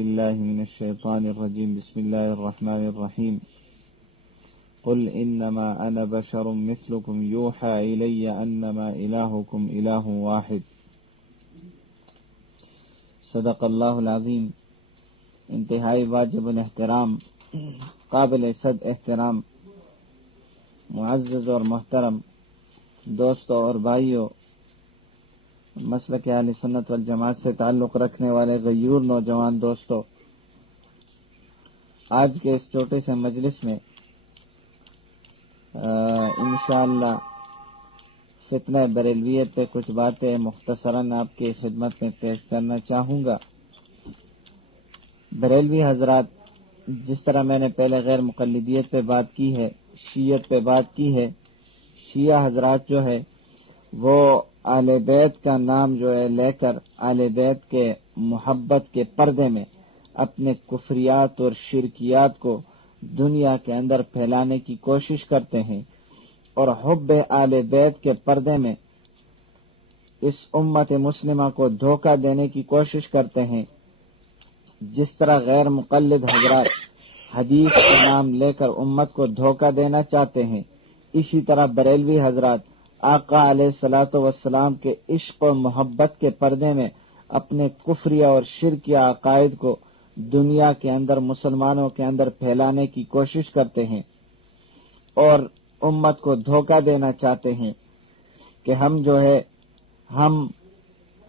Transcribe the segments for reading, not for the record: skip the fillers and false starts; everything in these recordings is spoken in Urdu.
بالله من الشيطان الرجيم. بسم الله الرحمن الرحيم. قل إنما أنا بشر مثلكم يوحى إلي أنما إلهكم إله واحد. صدق اللہ العظیم. انتہائی واجب الاحترام، قابل صد احترام، معزز اور محترم دوستوں اور بھائیوں، مسلک اہل سنت والجماعت سے تعلق رکھنے والے غیور نوجوان دوستوں، آج کے اس چھوٹے سے مجلس میں انشاءاللہ فتنہ بریلویت پہ کچھ باتیں مختصراً آپ کی خدمت میں پیش کرنا چاہوں گا. بریلوی حضرات، جس طرح میں نے پہلے غیر مقلدیت پہ بات کی ہے، شیعت پہ بات کی ہے، شیعہ حضرات جو ہے وہ اہل بیت کا نام جو ہے لے کر اہل بیت کے محبت کے پردے میں اپنے کفریات اور شرکیات کو دنیا کے اندر پھیلانے کی کوشش کرتے ہیں، اور حب اہل بیت کے پردے میں اس امت مسلمہ کو دھوکہ دینے کی کوشش کرتے ہیں. جس طرح غیر مقلد حضرات حدیث کا نام لے کر امت کو دھوکہ دینا چاہتے ہیں، اسی طرح بریلوی حضرات آقا علیہ الصلوۃ والسلام کے عشق و محبت کے پردے میں اپنے کفریہ اور شرکیہ عقائد کو دنیا کے اندر مسلمانوں کے اندر پھیلانے کی کوشش کرتے ہیں اور امت کو دھوکہ دینا چاہتے ہیں کہ ہم جو ہے ہم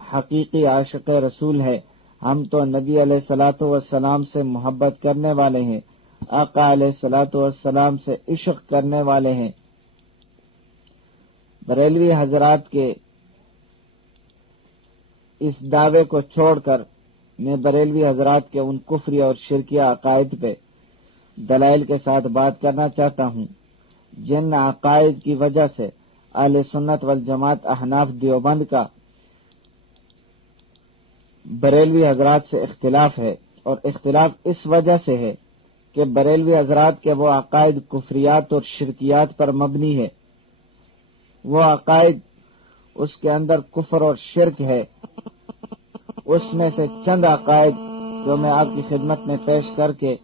حقیقی عاشق رسول ہے، ہم تو نبی علیہ الصلوۃ والسلام سے محبت کرنے والے ہیں، آقا علیہ الصلوۃ والسلام سے عشق کرنے والے ہیں. بریلوی حضرات کے اس دعوے کو چھوڑ کر میں بریلوی حضرات کے ان کفری اور شرکیہ عقائد پہ دلائل کے ساتھ بات کرنا چاہتا ہوں، جن عقائد کی وجہ سے اہل سنت والجماعت احناف دیوبند کا بریلوی حضرات سے اختلاف ہے. اور اختلاف اس وجہ سے ہے کہ بریلوی حضرات کے وہ عقائد کفریات اور شرکیات پر مبنی ہے. وہ عقائد، اس کے اندر کفر اور شرک ہے. اس میں سے چند عقائد جو میں آپ کی خدمت میں پیش کر کے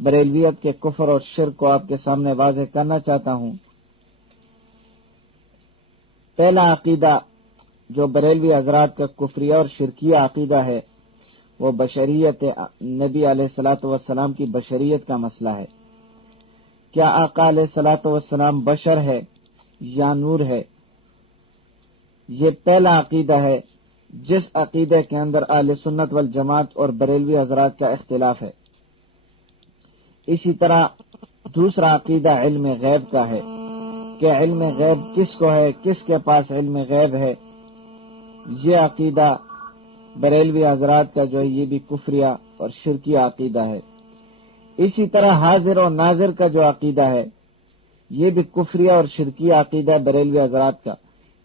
بریلویت کے کفر اور شرک کو آپ کے سامنے واضح کرنا چاہتا ہوں. پہلا عقیدہ جو بریلوی حضرات کا کفریہ اور شرکیہ عقیدہ ہے وہ بشریت، نبی علیہ الصلوۃ والسلام کی بشریت کا مسئلہ ہے. کیا آقا علیہ الصلوۃ والسلام بشر ہے یا نور ہے؟ یہ پہلا عقیدہ ہے جس عقیدے کے اندر اہل سنت والجماعت اور بریلوی حضرات کا اختلاف ہے. اسی طرح دوسرا عقیدہ علم غیب کا ہے کہ علم غیب کس کو ہے، کس کے پاس علم غیب ہے. یہ عقیدہ بریلوی حضرات کا جو ہے یہ بھی کفریہ اور شرکیہ عقیدہ ہے. اسی طرح حاضر و ناظر کا جو عقیدہ ہے یہ بھی کفریہ اور شرکیہ عقیدہ ہے بریلوی حضرات کا.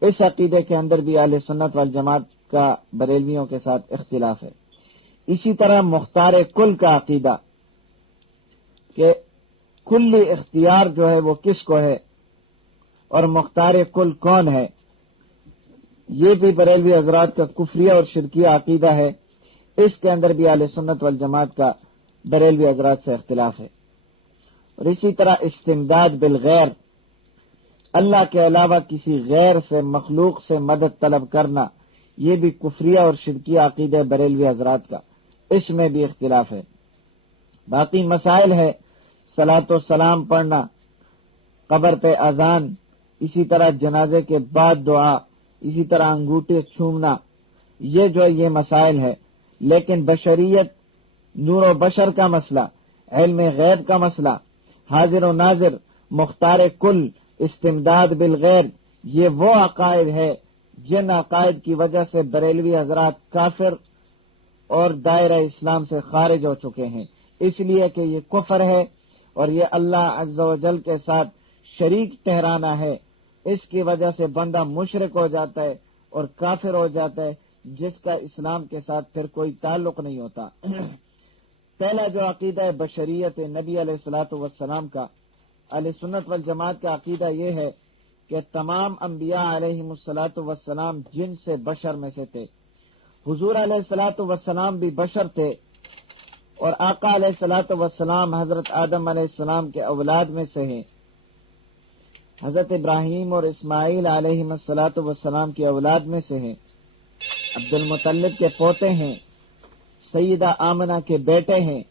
اس عقیدے کے اندر بھی اہل سنت والجماعت کا بریلویوں کے ساتھ اختلاف ہے. اسی طرح مختار کل کا عقیدہ کہ کلی اختیار جو ہے وہ کس کو ہے اور مختار کل کون ہے، یہ بھی بریلوی حضرات کا کفریہ اور شرکیہ عقیدہ ہے. اس کے اندر بھی اہل سنت والجماعت کا بریلوی حضرات سے اختلاف ہے. اور اسی طرح استمداد بالغیر، اللہ کے علاوہ کسی غیر سے، مخلوق سے مدد طلب کرنا، یہ بھی کفریہ اور شرکیہ عقیدہ بریلوی حضرات کا. اس میں بھی اختلاف ہے. باقی مسائل ہے صلاۃ و سلام پڑھنا، قبر پہ اذان، اسی طرح جنازے کے بعد دعا، اسی طرح انگوٹھے چھومنا، یہ جو یہ مسائل ہے. لیکن بشریت، نور و بشر کا مسئلہ، علم غیب کا مسئلہ، حاضر و ناظر، مختار کل، استمداد بالغیر، یہ وہ عقائد ہے جن عقائد کی وجہ سے بریلوی حضرات کافر اور دائرہ اسلام سے خارج ہو چکے ہیں، اس لیے کہ یہ کفر ہے اور یہ اللہ عز و جل کے ساتھ شریک ٹھہرانا ہے. اس کی وجہ سے بندہ مشرک ہو جاتا ہے اور کافر ہو جاتا ہے، جس کا اسلام کے ساتھ پھر کوئی تعلق نہیں ہوتا. پہلا جو عقیدہ ہے بشریت نبی علیہ الصلوۃ والسلام کا، اہل سنت والجماعت کا عقیدہ یہ ہے کہ تمام انبیاء علیہم الصلوۃ والسلام جن سے بشر میں سے تھے، حضور علیہ الصلوۃ والسلام بھی بشر تھے اور آقا علیہ الصلوۃ والسلام حضرت آدم علیہ السلام کے اولاد میں سے ہیں، حضرت ابراہیم اور اسماعیل علیہ الصلوۃ والسلام کی اولاد میں سے ہیں، عبد المطلب کے پوتے ہیں، سیدہ آمنہ کے بیٹے ہیں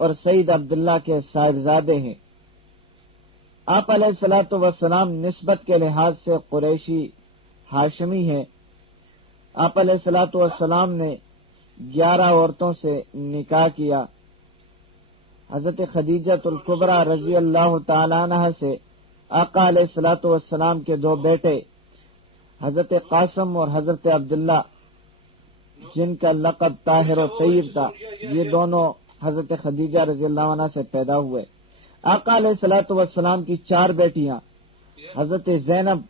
اور سید عبداللہ کے صاحبزادے ہیں۔ آپ علیہ الصلوۃ والسلام نسبت کے لحاظ سے قریشی ہاشمی ہیں۔ آپ علیہ الصلوۃ والسلام نے 11 عورتوں سے نکاح کیا۔ حضرت خدیجہ الکبریٰ رضی اللہ تعالی عنہ سے آقا علیہ الصلوۃ والسلام کے 2 بیٹے حضرت قاسم اور حضرت عبداللہ، جن کا لقب طاہر و طیب تھا، یہ دونوں حضرت خدیجہ رضی اللہ عنہ سے پیدا ہوئے۔ آقا علیہ الصلوۃ والسلام کی 4 بیٹیاں حضرت زینب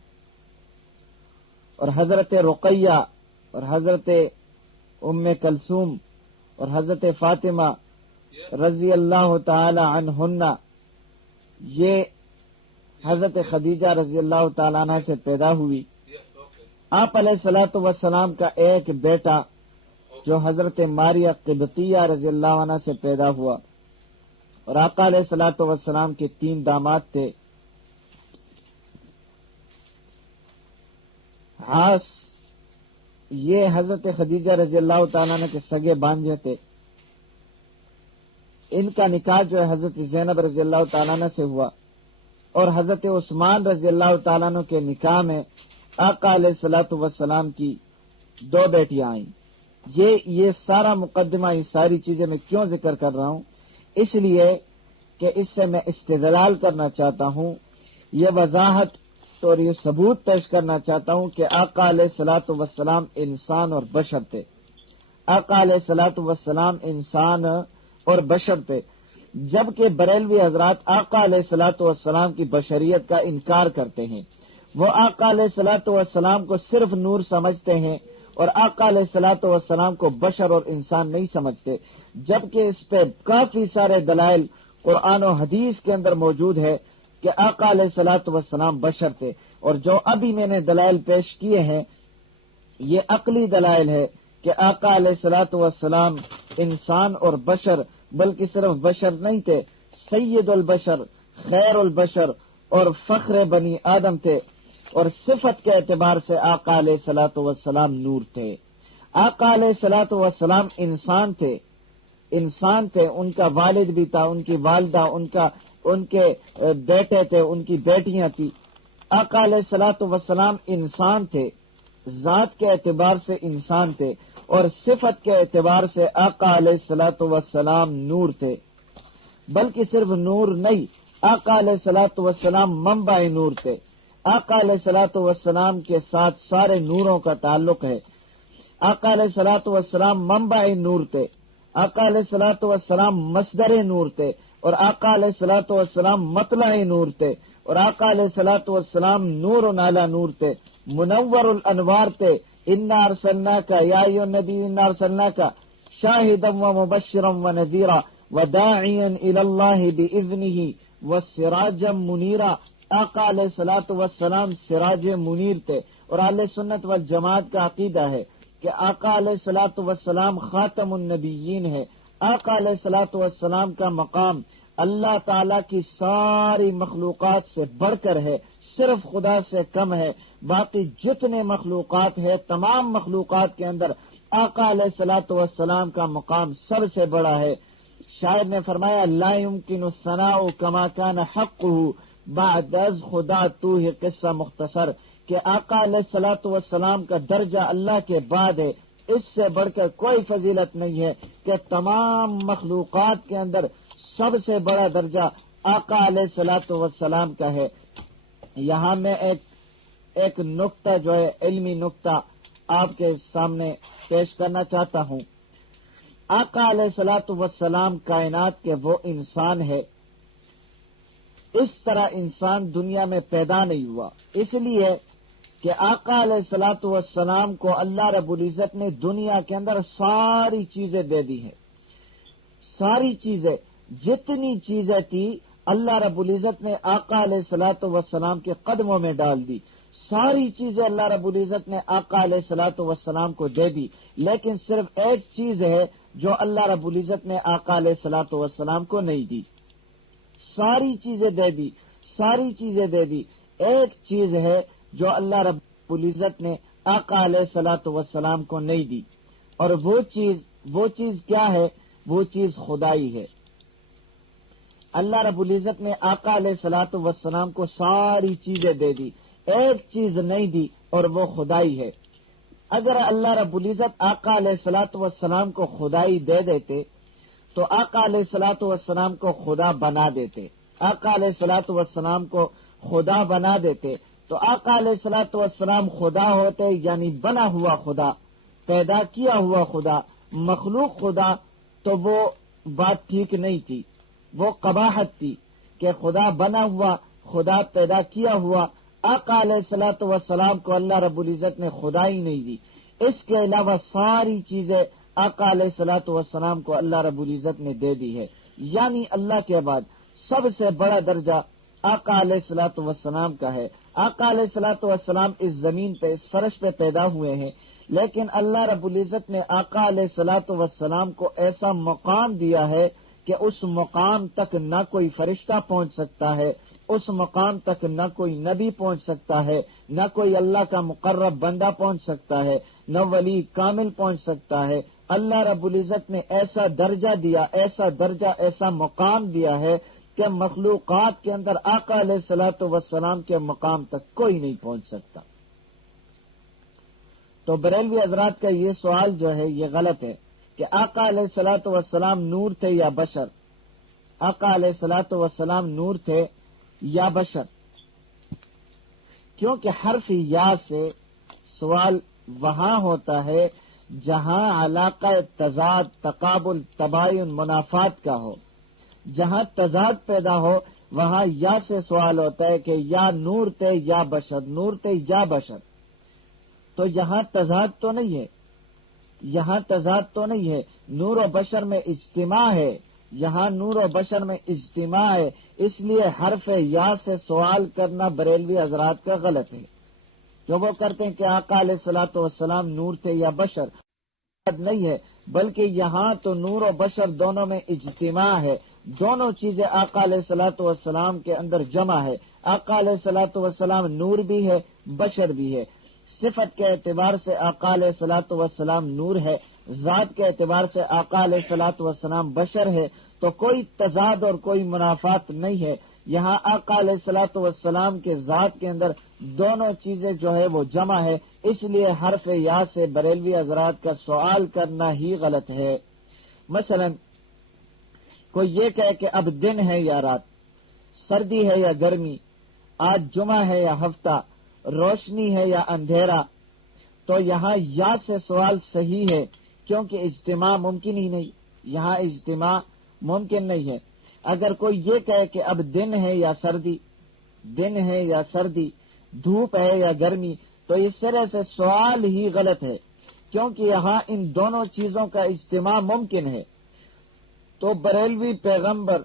اور حضرت رقیہ اور حضرت ام کلثوم اور حضرت فاطمہ رضی اللہ تعالی عنہن، یہ حضرت خدیجہ رضی اللہ تعالی عنہ سے پیدا ہوئی۔ آپ علیہ الصلوۃ والسلام کا ایک بیٹا جو حضرت ماریہ قبطیہ رضی اللہ عنہ سے پیدا ہوا، اور آقا علیہ الصلوۃ والسلام کے 3 داماد تھے، عاص، یہ حضرت خدیجہ رضی اللہ تعالیٰ عنہ کے سگے بانجے تھے۔ ان کا نکاح جو ہے حضرت زینب رضی اللہ تعالیٰ عنہ سے ہوا، اور حضرت عثمان رضی اللہ تعالیٰ عنہ کے نکاح میں آقا علیہ الصلوۃ والسلام کی 2 بیٹیاں آئیں۔ یہ سارا مقدمہ، یہ ساری چیزیں میں کیوں ذکر کر رہا ہوں؟ اس لیے کہ اس سے میں استدلال کرنا چاہتا ہوں، یہ وضاحت اور یہ ثبوت پیش کرنا چاہتا ہوں کہ آقا علیہ الصلوۃ والسلام انسان اور بشر تھے۔ آقا علیہ الصلوۃ والسلام انسان اور بشر تھے، جبکہ بریلوی حضرات آقا علیہ الصلوۃ والسلام کی بشریت کا انکار کرتے ہیں۔ وہ آقا علیہ الصلوۃ والسلام کو صرف نور سمجھتے ہیں اور آقا علیہ الصلوۃ والسلام کو بشر اور انسان نہیں سمجھتے، جبکہ اس پہ کافی سارے دلائل قرآن و حدیث کے اندر موجود ہے کہ آقا علیہ الصلوۃ والسلام بشر تھے۔ اور جو ابھی میں نے دلائل پیش کیے ہیں، یہ عقلی دلائل ہے کہ آقا علیہ الصلوۃ والسلام انسان اور بشر، بلکہ صرف بشر نہیں تھے، سید البشر، خیر البشر اور فخر بنی آدم تھے، اور صفت کے اعتبار سے آقا علیہ الصلوۃ والسلام نور تھے۔ آقا علیہ الصلوۃ والسلام انسان تھے، ان کا والد بھی تھا، ان کی والدہ، ان کے بیٹے تھے، ان کی بیٹیاں تھیں۔ آقا علیہ الصلوۃ والسلام انسان تھے، ذات کے اعتبار سے انسان تھے، اور صفت کے اعتبار سے آقا علیہ الصلوۃ والسلام نور تھے، بلکہ صرف نور نہیں، آقا علیہ الصلوۃ والسلام منبع نور تھے۔ آقا علیہ الصلوۃ والسلام کے ساتھ سارے نوروں کا تعلق ہے۔ آقا علیہ الصلوۃ والسلام منبع نور تھے، آقا علیہ الصلوۃ والسلام مصدر نور تھے، اور آقا علیہ الصلوۃ والسلام مطلع نور تھے، اور آقا علیہ الصلوۃ والسلام نور علی نور تھے، منور الانوار تھے۔ انا ارسلناک یا ایھا النبی انا ارسلناک شاہدا ومبشرا ونذیرا وداعیا الی اللہ باذنہ وسراجا منیرا۔ آقا علیہ الصلوۃ والسلام سراج منیر تھے، اور اہل سنت والجماعت کا عقیدہ ہے کہ آقا علیہ الصلوۃ والسلام خاتم النبیین ہے۔ آقا علیہ الصلوۃ والسلام کا مقام اللہ تعالی کی ساری مخلوقات سے بڑھ کر ہے، صرف خدا سے کم ہے۔ باقی جتنے مخلوقات ہے، تمام مخلوقات کے اندر آقا علیہ الصلوۃ والسلام کا مقام سب سے بڑا ہے۔ شاعر نے فرمایا لا يمكن الثناء كما كان حقه بعد از خدا تو ہی قصہ مختصر، کہ آقا علیہ الصلوۃ والسلام کا درجہ اللہ کے بعد ہے، اس سے بڑھ کر کوئی فضیلت نہیں ہے کہ تمام مخلوقات کے اندر سب سے بڑا درجہ آقا علیہ الصلوۃ والسلام کا ہے۔ یہاں میں ایک نقطہ جو ہے علمی نقطہ آپ کے سامنے پیش کرنا چاہتا ہوں۔ آقا علیہ الصلوۃ والسلام کائنات کے وہ انسان ہے، اس طرح انسان دنیا میں پیدا نہیں ہوا، اس لیے کہ آقا علیہ الصلوۃ والسلام کو اللہ رب العزت نے دنیا کے اندر ساری چیزیں دے دی ہیں۔ ساری چیزیں، جتنی چیزیں تھی اللہ رب العزت نے آقا علیہ الصلوۃ والسلام کے قدموں میں ڈال دی۔ ساری چیزیں اللہ رب العزت نے آقا علیہ الصلوۃ والسلام کو دے دی، لیکن صرف ایک چیز ہے جو اللہ رب العزت نے آقا علیہ الصلوۃ والسلام کو نہیں دی۔ ساری چیزیں دے دی، ساری چیزیں دے دی، ایک چیز ہے جو اللہ رب العزت نے آقا علیہ الصلوۃ والسلام کو نہیں دی، اور وہ چیز کیا ہے؟ وہ چیز خدائی ہے۔ اللہ رب العزت نے آقا علیہ الصلوۃ والسلام کو ساری چیزیں دے دی، ایک چیز نہیں دی، اور وہ خدائی ہے۔ اگر اللہ رب العزت آقا علیہ الصلوۃ والسلام کو خدائی دے دیتے تو آقا علیہ الصلوۃ والسلام کو خدا بنا دیتے، آقا علیہ الصلوۃ والسلام کو خدا بنا دیتے تو آقا علیہ الصلوۃ والسلام خدا ہوتے، یعنی بنا ہوا خدا، پیدا کیا ہوا خدا، مخلوق خدا، تو وہ بات ٹھیک نہیں تھی، وہ قباحت تھی کہ خدا بنا ہوا، خدا پیدا کیا ہوا۔ آقا علیہ الصلوۃ والسلام کو اللہ رب العزت نے خدا ہی نہیں دی، اس کے علاوہ ساری چیزیں آقا علیہ الصلوۃ والسلام کو اللہ رب العزت نے دے دی ہے، یعنی اللہ کے بعد سب سے بڑا درجہ آقا علیہ الصلوۃ والسلام کا ہے۔ آقا علیہ الصلوۃ والسلام اس زمین پہ، اس فرش پہ پیدا ہوئے ہیں، لیکن اللہ رب العزت نے آقا علیہ الصلوۃ والسلام کو ایسا مقام دیا ہے کہ اس مقام تک نہ کوئی فرشتہ پہنچ سکتا ہے، اس مقام تک نہ کوئی نبی پہنچ سکتا ہے، نہ کوئی اللہ کا مقرب بندہ پہنچ سکتا ہے، نہ ولی کامل پہنچ سکتا ہے۔ اللہ رب العزت نے ایسا درجہ دیا، ایسا درجہ، ایسا مقام دیا ہے کہ مخلوقات کے اندر آقا علیہ الصلوۃ والسلام کے مقام تک کوئی نہیں پہنچ سکتا۔ تو بریلوی حضرات کا یہ سوال جو ہے یہ غلط ہے کہ آقا علیہ الصلوۃ والسلام نور تھے یا بشر؟ آقا علیہ الصلوۃ والسلام نور تھے یا بشر؟ کیونکہ حرف یا سے سوال وہاں ہوتا ہے جہاں علاقہ تضاد، تقابل، تباین، منافات کا ہو، جہاں تضاد پیدا ہو وہاں یا سے سوال ہوتا ہے کہ یا نور تھے یا بشر، نور تھے یا بشر۔ تو یہاں تضاد تو نہیں ہے، یہاں تضاد تو نہیں ہے، نور و بشر میں اجتماع ہے، یہاں نور و بشر میں اجتماع ہے، اس لیے حرف یا سے سوال کرنا بریلوی حضرات کا غلط ہے، جو وہ کرتے ہیں کہ آقا علیہ الصلوۃ والسلام نور تھے یا بشر۔ نہیں ہے، بلکہ یہاں تو نور و بشر دونوں میں اجتماع ہے، دونوں چیزیں آقا علیہ الصلوۃ والسلام کے اندر جمع ہے۔ آقا علیہ الصلوۃ والسلام نور بھی ہے، بشر بھی ہے۔ صفت کے اعتبار سے آقا علیہ الصلوۃ والسلام نور ہے، ذات کے اعتبار سے آقا علیہ الصلوۃ والسلام بشر ہے، تو کوئی تضاد اور کوئی منافات نہیں ہے۔ یہاں آقا علیہ الصلوۃ والسلام کے ذات کے اندر دونوں چیزیں جو ہے وہ جمع ہے، اس لیے حرف یا سے بریلوی حضرات کا سوال کرنا ہی غلط ہے۔ مثلا کوئی یہ کہے کہ اب دن ہے یا رات، سردی ہے یا گرمی، آج جمعہ ہے یا ہفتہ، روشنی ہے یا اندھیرا، تو یہاں یا سے سوال صحیح ہے، کیونکہ اجتماع ممکن ہی نہیں، یہاں اجتماع ممکن نہیں ہے۔ اگر کوئی یہ کہے کہ اب دن ہے یا سردی، دن ہے یا سردی، دھوپ ہے یا گرمی، تو اس طرح سے سوال ہی غلط ہے، کیونکہ یہاں ان دونوں چیزوں کا اجتماع ممکن ہے۔ تو بریلوی پیغمبر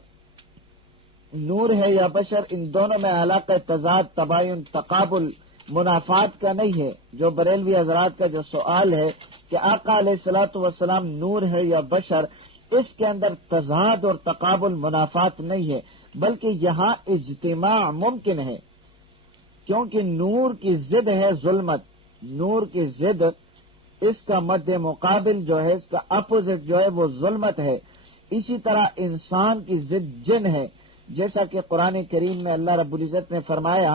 نور ہے یا بشر، ان دونوں میں علاقہ تضاد، تباین، تقابل، منافات کا نہیں ہے۔ جو بریلوی حضرات کا جو سوال ہے کہ آقا علیہ الصلوۃ والسلام نور ہے یا بشر، اس کے اندر تضاد اور تقابل، منافات نہیں ہے، بلکہ یہاں اجتماع ممکن ہے، کیونکہ نور کی ضد ہے ظلمت، نور کی ضد، اس کا مد مقابل جو ہے، اس کا اپوزٹ جو ہے وہ ظلمت ہے۔ اسی طرح انسان کی ضد جن ہے، جیسا کہ قرآن کریم میں اللہ رب العزت نے فرمایا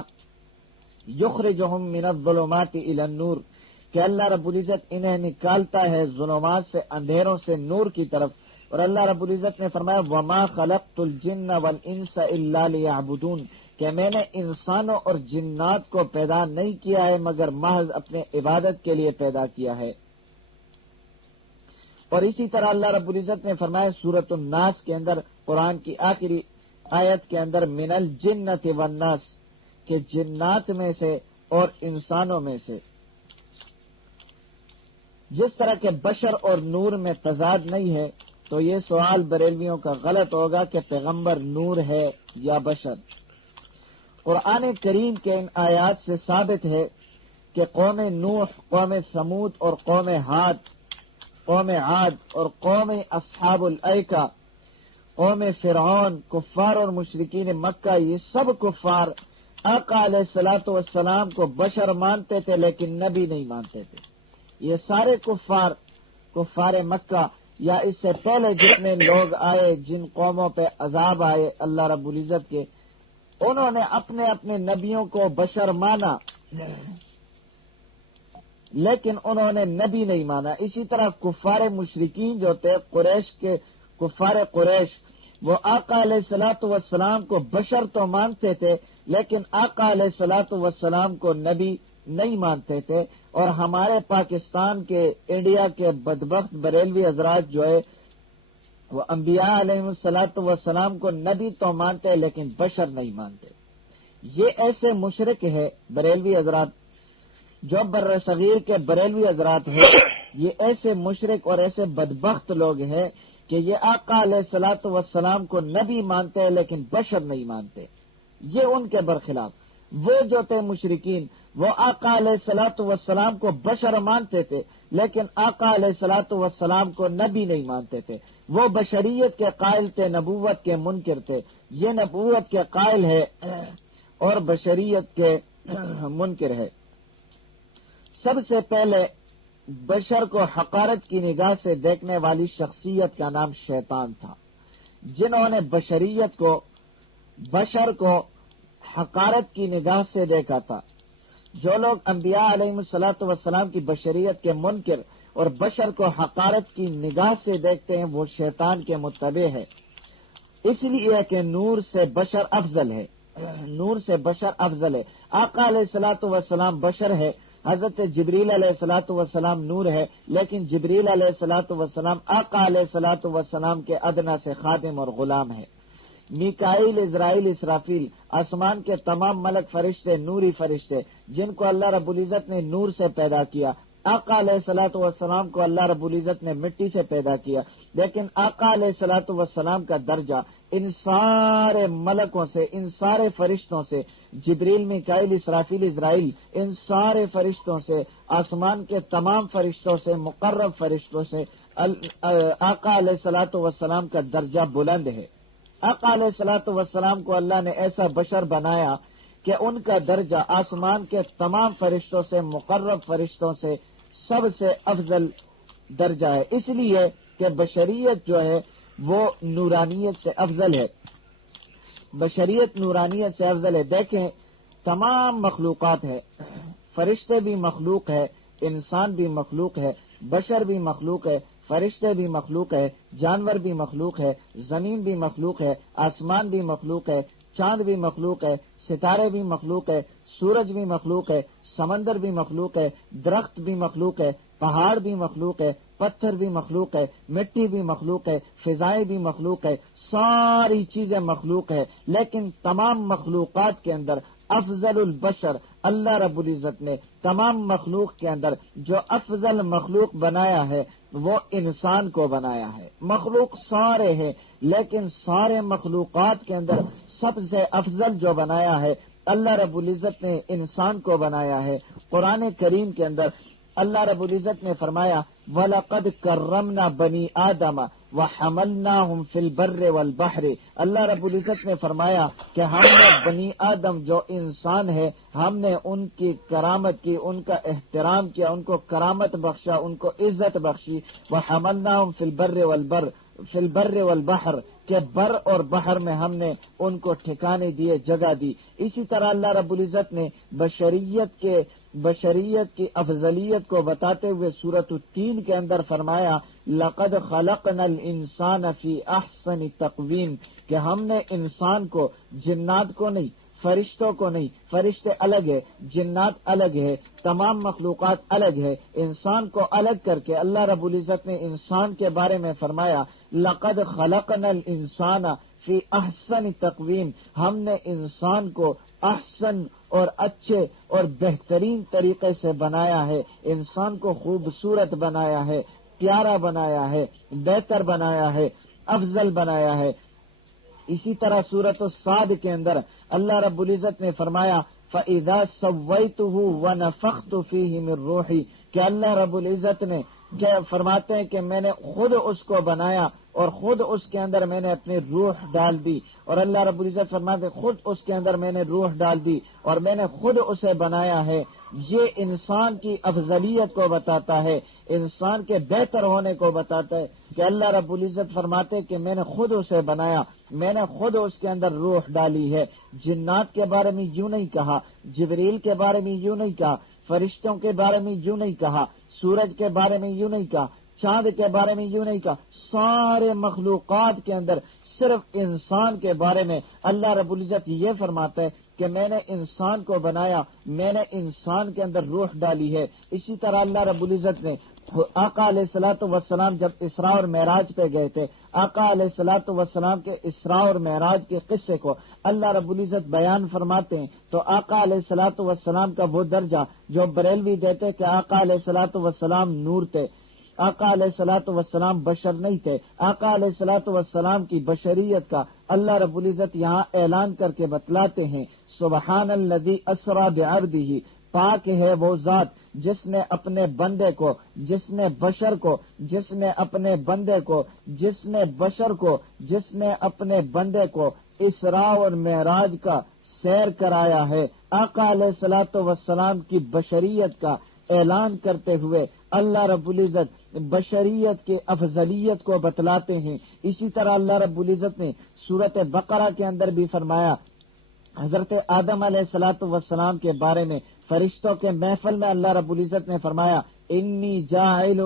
یخرجہم من الظلمات الی النور، کہ اللہ رب العزت انہیں نکالتا ہے ظلمات سے، اندھیروں سے نور کی طرف۔ اور اللہ رب العزت نے فرمایا وما خلقت الجن والانس الا لیعبدون، کہ میں نے انسانوں اور جنات کو پیدا نہیں کیا ہے مگر محض اپنے عبادت کے لیے پیدا کیا ہے۔ اور اسی طرح اللہ رب العزت نے فرمایا سورۃ الناس کے اندر، قرآن کی آخری آیت کے اندر، من الجنۃ والناس، کہ جنات میں سے اور انسانوں میں سے۔ جس طرح کے بشر اور نور میں تضاد نہیں ہے، تو یہ سوال بریلویوں کا غلط ہوگا کہ پیغمبر نور ہے یا بشر۔ قرآن کریم کے ان آیات سے ثابت ہے کہ قوم نوح، قوم ثمود اور قوم عاد اور قوم اصحاب الایکہ، قوم فرعون، کفار اور مشرکین مکہ، یہ سب کفار آقا علیہ الصلوۃ والسلام کو بشر مانتے تھے لیکن نبی نہیں مانتے تھے۔ یہ سارے کفار مکہ یا اس سے پہلے جتنے لوگ آئے، جن قوموں پہ عذاب آئے اللہ رب العزت کے، انہوں نے اپنے اپنے نبیوں کو بشر مانا لیکن انہوں نے نبی نہیں مانا۔ اسی طرح کفار مشرکین جو تھے کفار قریش، وہ آقا علیہ الصلوۃ والسلام کو بشر تو مانتے تھے لیکن آقا علیہ الصلوۃ والسلام کو نبی نہیں مانتے تھے۔ اور ہمارے پاکستان کے، انڈیا کے بدبخت بریلوی حضرات جو ہے وہ انبیاء علیہ الصلوۃ والسلام کو نبی تو مانتے لیکن بشر نہیں مانتے۔ یہ ایسے مشرک ہے بریلوی حضرات، جو بر صغیر کے بریلوی حضرات ہیں، یہ ایسے مشرک اور ایسے بدبخت لوگ ہیں کہ یہ آقا علیہ الصلوۃ والسلام کو نبی مانتے ہیں لیکن بشر نہیں مانتے۔ یہ ان کے برخلاف وہ جو تھے مشرکین، وہ آقا علیہ الصلوۃ والسلام کو بشر مانتے تھے لیکن آقا علیہ الصلوۃ والسلام کو نبی نہیں مانتے تھے۔ وہ بشریت کے قائل تھے، نبوت کے منکر تھے۔ یہ نبوت کے قائل ہے اور بشریت کے منکر ہے۔ سب سے پہلے بشر کو حقارت کی نگاہ سے دیکھنے والی شخصیت کا نام شیطان تھا، جنہوں نے بشر کو حقارت کی نگاہ سے دیکھا تھا۔ جو لوگ انبیاء علیہ الصلوۃ والسلام کی بشریت کے منکر اور بشر کو حقارت کی نگاہ سے دیکھتے ہیں وہ شیطان کے متبع ہے، اس لیے کہ نور سے بشر افضل ہے۔ آقا علیہ الصلوۃ والسلام بشر ہے، حضرت جبریل علیہ الصلوۃ والسلام نور ہے، لیکن جبریل علیہ الصلوۃ والسلام آقا علیہ الصلوۃ والسلام کے ادنا سے خادم اور غلام ہے۔ میکائیل، عزرائیل، اسرافیل، آسمان کے تمام ملک فرشتے نوری فرشتے، جن کو اللہ رب العزت نے نور سے پیدا کیا۔ آقا علیہ الصلوۃ والسلام کو اللہ رب العزت نے مٹی سے پیدا کیا، لیکن آقا علیہ الصلوۃ والسلام کا درجہ ان سارے ملکوں سے، ان سارے فرشتوں سے، جبریل، میکائیل، اسرافیل، عزرائیل، ان سارے فرشتوں سے، آسمان کے تمام فرشتوں سے، مقرب فرشتوں سے آقا علیہ الصلوۃ والسلام کا درجہ بلند ہے۔ آقا علیہ الصلوۃ والسلام کو اللہ نے ایسا بشر بنایا کہ ان کا درجہ آسمان کے تمام فرشتوں سے، مقرب فرشتوں سے سب سے افضل درجہ ہے، اس لیے کہ بشریت جو ہے وہ نورانیت سے افضل ہے۔ بشریت نورانیت سے افضل ہے۔ دیکھیں تمام مخلوقات ہے، فرشتے بھی مخلوق ہے، انسان بھی مخلوق ہے، بشر بھی مخلوق ہے، فرشتے بھی مخلوق ہے، جانور بھی مخلوق ہے، زمین بھی مخلوق ہے، آسمان بھی مخلوق ہے، چاند بھی مخلوق ہے، ستارے بھی مخلوق ہے، سورج بھی مخلوق ہے، سمندر بھی مخلوق ہے، درخت بھی مخلوق ہے، پہاڑ بھی مخلوق ہے، پتھر بھی مخلوق ہے، مٹی بھی مخلوق ہے، فضائیں بھی مخلوق ہے، ساری چیزیں مخلوق ہے، لیکن تمام مخلوقات کے اندر افضل البشر اللہ رب العزت نے تمام مخلوق کے اندر جو افضل مخلوق بنایا ہے وہ انسان کو بنایا ہے۔ مخلوق سارے ہیں لیکن سارے مخلوقات کے اندر سب سے افضل جو بنایا ہے اللہ رب العزت نے انسان کو بنایا ہے۔ قرآن کریم کے اندر اللہ رب العزت نے فرمایا وَلَقَدْ كَرَّمْنَا بَنِي آدَمَ وَحَمَلْنَاهُمْ فِي الْبَرِّ وَالْبَحْرِ۔ اللہ رب العزت نے فرمایا کہ ہم نے بنی آدم جو انسان ہے ہم نے ان کی کرامت کی، ان کا احترام کیا، ان کو کرامت بخشا، ان کو عزت بخشی۔ وَحَمَلْنَاهُمْ فِي الْبَرِّ وَالْبَحْرِ کہ بر اور بحر میں ہم نے ان کو ٹھکانے دیے، جگہ دی۔ اسی طرح اللہ رب العزت نے بشریت کی افضلیت کو بتاتے ہوئے سورۃ التین کے اندر فرمایا لقد خلقنا الانسان فی احسن تقویم کہ ہم نے انسان کو، جنات کو نہیں، فرشتوں کو نہیں، فرشتے الگ ہے، جنات الگ ہے، تمام مخلوقات الگ ہے، انسان کو الگ کر کے اللہ رب العزت نے انسان کے بارے میں فرمایا لقد خلقنا الانسان فی احسن تقویم، ہم نے انسان کو احسن اور اچھے اور بہترین طریقے سے بنایا ہے، انسان کو خوبصورت بنایا ہے، پیارا بنایا ہے، بہتر بنایا ہے، افضل بنایا ہے۔ اسی طرح سورۃ الصاد کے اندر اللہ رب العزت نے فرمایا فَإِذَا سَوَّيْتُهُ وَنَفَخْتُ فِيهِ مِن رُّوحِي کہ اللہ رب العزت نے فرماتے ہیں کہ میں نے خود اس کو بنایا اور خود اس کے اندر میں نے اپنی روح ڈال دی، اور اللہ رب العزت فرماتے ہیں خود اس کے اندر میں نے روح ڈال دی اور میں نے خود اسے بنایا ہے۔ یہ انسان کی افضلیت کو بتاتا ہے، انسان کے بہتر ہونے کو بتاتا ہے کہ اللہ رب العزت فرماتے کہ میں نے خود اسے بنایا، میں نے خود اس کے اندر روح ڈالی ہے۔ جنات کے بارے میں یوں نہیں کہا، جبریل کے بارے میں یوں نہیں کہا، فرشتوں کے بارے میں یوں نہیں کہا، سورج کے بارے میں یوں نہیں کہا، چاند کے بارے میں یوں نہیں کہا، سارے مخلوقات کے اندر صرف انسان کے بارے میں اللہ رب العزت یہ فرماتا ہے کہ میں نے انسان کو بنایا، میں نے انسان کے اندر روح ڈالی ہے۔ اسی طرح اللہ رب العزت نے آقا علیہ الصلوۃ والسلام جب اسراء اور معراج پہ گئے تھے، آقا علیہ الصلوۃ والسلام کے اسراء اور معراج کے قصے کو اللہ رب العزت بیان فرماتے ہیں تو آقا علیہ الصلوۃ والسلام کا وہ درجہ جو بریلوی دیتے کہ آقا علیہ الصلوۃ والسلام نور تھے، آقا علیہ الصلوۃ والسلام بشر نہیں تھے، آقا علیہ الصلوۃ والسلام کی بشریت کا اللہ رب العزت یہاں اعلان کر کے بتلاتے ہیں سبحان الذی اسری بعبدہ، پاک ہے وہ ذات جس نے اپنے بندے کو، جس نے بشر کو، جس نے اپنے بندے کو، جس نے بشر کو، جس نے اپنے بندے کو اسراء اور معراج کا سیر کرایا ہے۔ آقا علیہ الصلوۃ والسلام کی بشریت کا اعلان کرتے ہوئے اللہ رب العزت بشریت کے افضلیت کو بتلاتے ہیں۔ اسی طرح اللہ رب العزت نے سورۃ بقرہ کے اندر بھی فرمایا، حضرت آدم علیہ الصلوۃ والسلام کے بارے میں فرشتوں کے محفل میں اللہ رب العزت نے فرمایا انی جاعل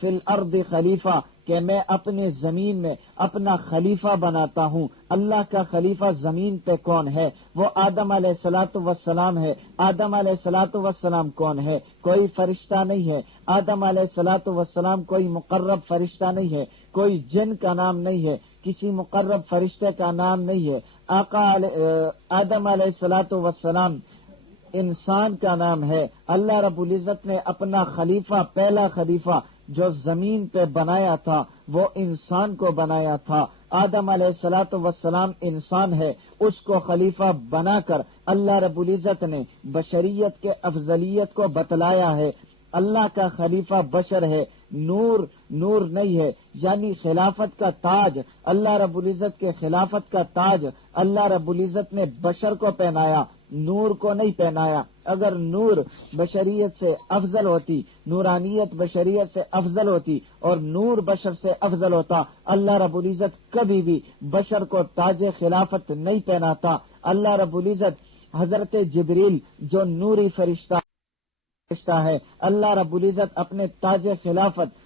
فی الارض خلیفہ، کہ میں اپنے زمین میں اپنا خلیفہ بناتا ہوں۔ اللہ کا خلیفہ زمین پہ کون ہے؟ وہ آدم علیہ الصلوۃ والسلام ہے۔ آدم علیہ الصلوۃ والسلام کون ہے؟ کوئی فرشتہ نہیں ہے۔ آدم علیہ الصلوۃ والسلام کوئی مقرب فرشتہ نہیں ہے، کوئی جن کا نام نہیں ہے، کسی مقرب فرشتے کا نام نہیں ہے۔ آدم علیہ الصلوۃ والسلام انسان کا نام ہے۔ اللہ رب العزت نے اپنا خلیفہ، پہلا خلیفہ جو زمین پہ بنایا تھا وہ انسان کو بنایا تھا۔ آدم علیہ الصلوۃ والسلام انسان ہے، اس کو خلیفہ بنا کر اللہ رب العزت نے بشریت کے افضلیت کو بتلایا ہے۔ اللہ کا خلیفہ بشر ہے، نور نہیں ہے، یعنی خلافت کا تاج، اللہ رب العزت کے خلافت کا تاج اللہ رب العزت نے بشر کو پہنایا، نور کو نہیں پہنایا۔ اگر نور بشریت سے افضل ہوتی، نورانیت بشریت سے افضل ہوتی اور نور بشر سے افضل ہوتا، اللہ رب العزت کبھی بھی بشر کو تاج خلافت نہیں پہناتا۔ اللہ رب العزت حضرت جبریل جو نوری فرشتہ ہے، اللہ رب العزت اپنے تاج خلافت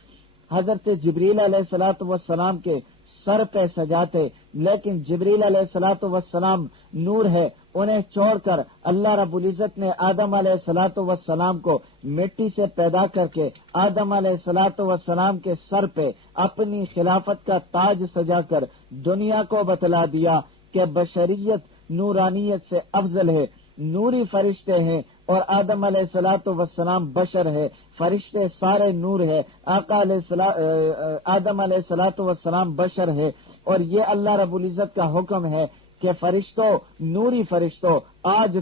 حضرت جبریل علیہ الصلوۃ والسلام کے سر پہ سجاتے، لیکن جبریل علیہ الصلوۃ والسلام نور ہے، انہیں چھوڑ کر اللہ رب العزت نے آدم علیہ الصلوۃ والسلام کو مٹی سے پیدا کر کے آدم علیہ الصلوۃ والسلام کے سر پہ اپنی خلافت کا تاج سجا کر دنیا کو بتلا دیا کہ بشریت نورانیت سے افضل ہے، نوری فرشتے ہیں اور آدم علیہ الصلوۃ والسلام بشر ہے، فرشتے سارے نور ہے، آدم علیہ الصلوۃ والسلام بشر ہے، اور یہ اللہ رب العزت کا حکم ہے کہ فرشتوں، نوری فرشتوں، آج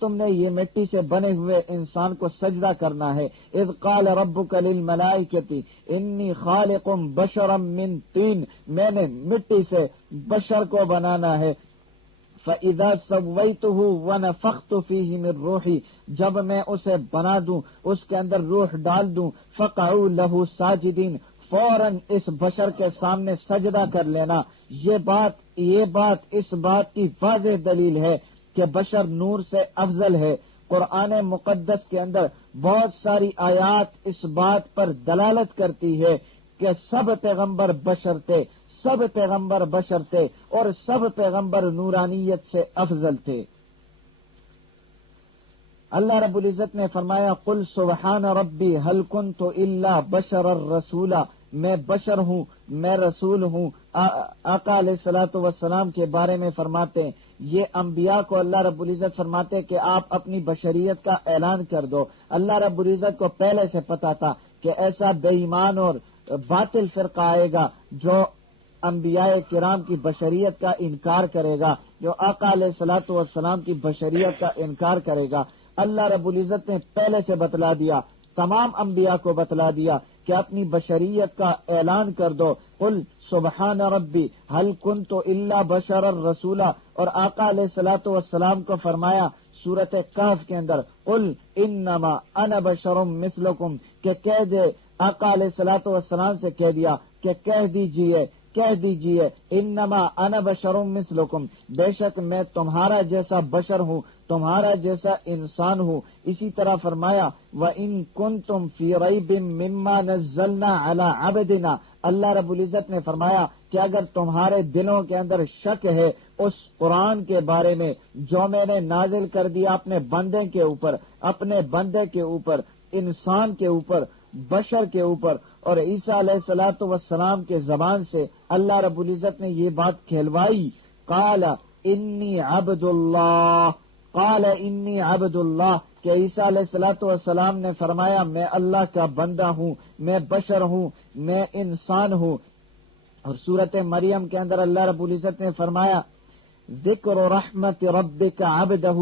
تم نے یہ مٹی سے بنے ہوئے انسان کو سجدہ کرنا ہے۔ اذ قال ربک للملائکۃ انی خالق بشرا من طین، میں نے مٹی سے بشر کو بنانا ہے۔ فَإِذَا سَوَّيْتُهُ وَنَفَخْتُ فِيهِ مِن رُّوحِي، جب میں اسے بنا دوں، اس کے اندر روح ڈال دوں، فَقَعُوا لَهُ سَاجِدِينَ، فوراً اس بشر کے سامنے سجدہ کر لینا۔ یہ بات اس بات کی واضح دلیل ہے کہ بشر نور سے افضل ہے۔ قرآن مقدس کے اندر بہت ساری آیات اس بات پر دلالت کرتی ہے کہ سب پیغمبر بشر تھے، سب پیغمبر بشر تھے اور سب پیغمبر نورانیت سے افضل تھے۔ اللہ رب العزت نے فرمایا قل سبحان ربی هل كنت الا بشرا رسولا، میں بشر ہوں، میں رسول ہوں۔ آقا علیہ الصلوۃ والسلام کے بارے میں فرماتے ہیں، یہ انبیاء کو اللہ رب العزت فرماتے کہ آپ اپنی بشریت کا اعلان کر دو۔ اللہ رب العزت کو پہلے سے پتا تھا کہ ایسا بے ایمان اور باطل فرقہ آئے گا جو انبیاء کرام کی بشریت کا انکار کرے گا، جو آقا علیہ الصلوۃ والسلام کی بشریت کا انکار کرے گا، اللہ رب العزت نے پہلے سے بتلا دیا، تمام انبیاء کو بتلا دیا کہ اپنی بشریت کا اعلان کر دو، قل سبحان ربی هل کنت الا بشرا رسولا، اور آقا علیہ الصلوۃ والسلام کو فرمایا سورۃ کہف کے اندر قل انما انا بشر مثلکم، کہ کہہ دے، آقا علیہ الصلوۃ والسلام سے کہہ دیا کہ کہہ دیجئے انما انا بشر مثلکم، بے شک میں تمہارا جیسا بشر ہوں، تمہارا جیسا انسان ہوں۔ اسی طرح فرمایا وَإِن كُنتُمْ فِي رَيْبٍ مِّمَّا نَزَّلْنَا عَلَىٰ عَبْدِنَا، اللہ رب العزت نے فرمایا کہ اگر تمہارے دلوں کے اندر شک ہے اس قرآن کے بارے میں جو میں نے نازل کر دیا اپنے بندے کے اوپر، انسان کے اوپر، بشر کے اوپر، اور عیسیٰ علیہ الصلوۃ والسلام کے زبان سے اللہ رب العزت نے یہ بات کھلوائی، قال انی عبد اللہ، کہ عیسیٰ علیہ الصلوۃ والسلام نے فرمایا میں اللہ کا بندہ ہوں، میں بشر ہوں، میں انسان ہوں۔ اور سورۃ مریم کے اندر اللہ رب العزت نے فرمایا ذکر رحمت ربک عبدہ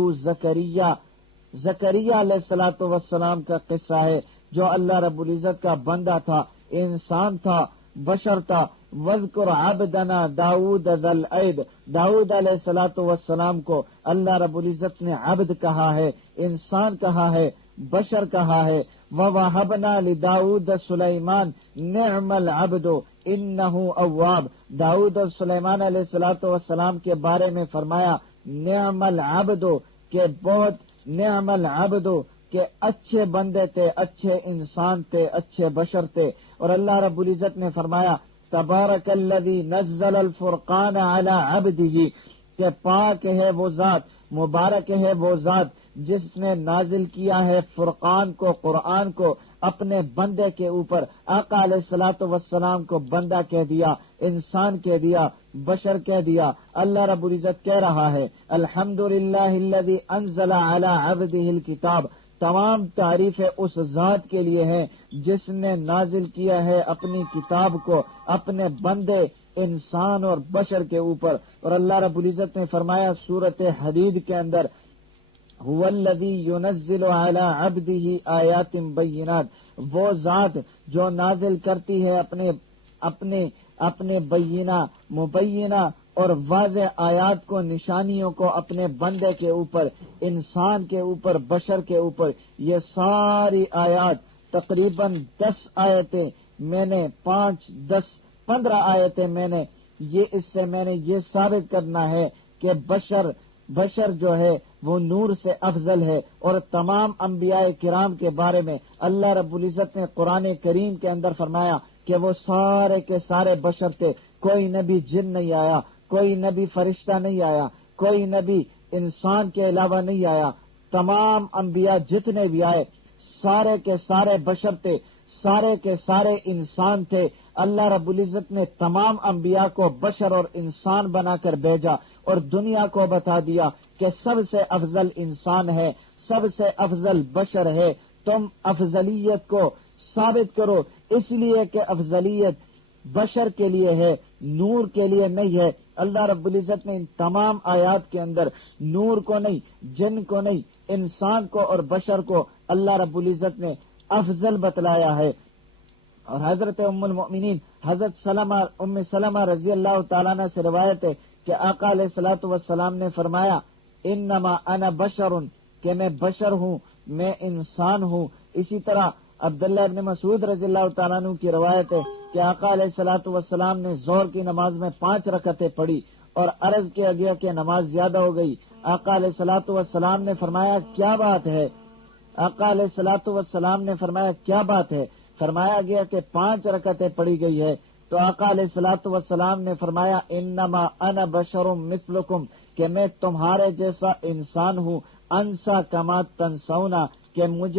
زکریا علیہ الصلوۃ والسلام کا قصہ ہے، جو اللہ رب العزت کا بندہ تھا، انسان تھا، بشر تھا۔ وَاذْكُرْ عَبْدَنَا داؤد ذَا الْأَيْدِ، داؤد علیہ الصلوۃ والسلام کو اللہ رب العزت نے عبد کہا ہے، انسان کہا ہے، بشر کہا ہے۔ وَوَهَبْنَا لِدَاؤد سُلَيْمَانَ نِعْمَ الْعَبْدُ إِنَّهُ أَوَّابٌ، داؤد اور سلیمان علیہ الصلوۃ والسلام کے بارے میں فرمایا نعم العبد، کہ بہت نعم العبد، کہ اچھے بندے تھے، اچھے انسان تھے، اچھے بشر تھے۔ اور اللہ رب العزت نے فرمایا تبارک الذی نزل الفرقان علی عبدہ، کہ پاک ہے وہ ذات، مبارک ہے وہ ذات جس نے نازل کیا ہے فرقان کو، قرآن کو اپنے بندے کے اوپر۔ آقا علیہ الصلوۃ والسلام کو بندہ کہہ دیا، انسان کہہ دیا، بشر کہہ دیا۔ اللہ رب العزت کہہ رہا ہے الحمدللہ الذی انزل علی عبدہ الکتاب، تمام تعریفیں اس ذات کے لیے ہیں جس نے نازل کیا ہے اپنی کتاب کو اپنے بندے انسان اور بشر کے اوپر۔ اور اللہ رب العزت نے فرمایا سورۃ حدید کے اندر هو الذی ينزل علی عبدہ آیات بینات، وہ ذات جو نازل کرتی ہے اپنے بینہ، مبینہ اور واضح آیات کو، نشانیوں کو اپنے بندے کے اوپر، انسان کے اوپر، بشر کے اوپر۔ یہ ساری آیات تقریباً 10 آیتیں میں نے 15 آیتیں میں نے اس سے میں نے یہ ثابت کرنا ہے کہ بشر جو ہے وہ نور سے افضل ہے۔ اور تمام انبیاء کرام کے بارے میں اللہ رب العزت نے قرآن کریم کے اندر فرمایا کہ وہ سارے کے سارے بشر تھے، کوئی نبی جن نہیں آیا، کوئی نبی فرشتہ نہیں آیا، کوئی نبی انسان کے علاوہ نہیں آیا۔ تمام انبیاء جتنے بھی آئے سارے کے سارے بشر تھے، سارے کے سارے انسان تھے۔ اللہ رب العزت نے تمام انبیاء کو بشر اور انسان بنا کر بھیجا اور دنیا کو بتا دیا کہ سب سے افضل انسان ہے، سب سے افضل بشر ہے، تم افضلیت کو ثابت کرو، اس لیے کہ افضلیت بشر کے لیے ہے، نور کے لیے نہیں ہے۔ اللہ رب العزت نے ان تمام آیات کے اندر نور کو نہیں، جن کو نہیں، انسان کو اور بشر کو اللہ رب العزت نے افضل بتلایا ہے۔ اور حضرت ام المؤمنین حضرت سلمہ رضی اللہ تعالیٰ عنہ سے روایت ہے کہ آقا علیہ الصلوۃ والسلام نے فرمایا انما انا بشر، کہ میں بشر ہوں، میں انسان ہوں۔ اسی طرح عبداللہ ابن مسعود رضی اللہ تعالیٰ عنہ کی روایت ہے کہ آقا علیہ الصلوۃ والسلام نے ظہر کی نماز میں 5 رکعتیں پڑھی اور عرض کیا گیا کہ نماز زیادہ ہو گئی۔ آقا علیہ الصلوۃ والسلام نے فرمایا کیا بات ہے؟ آقا علیہ الصلوۃ والسلام نے فرمایا کیا بات ہے؟ فرمایا گیا کہ 5 رکعتیں پڑھی گئی ہے۔ تو آقا علیہ الصلوۃ والسلام نے فرمایا انما انا بشر مثلکم، کہ میں تمہارے جیسا انسان ہوں، انسا کما تنسونا، کہ مجھ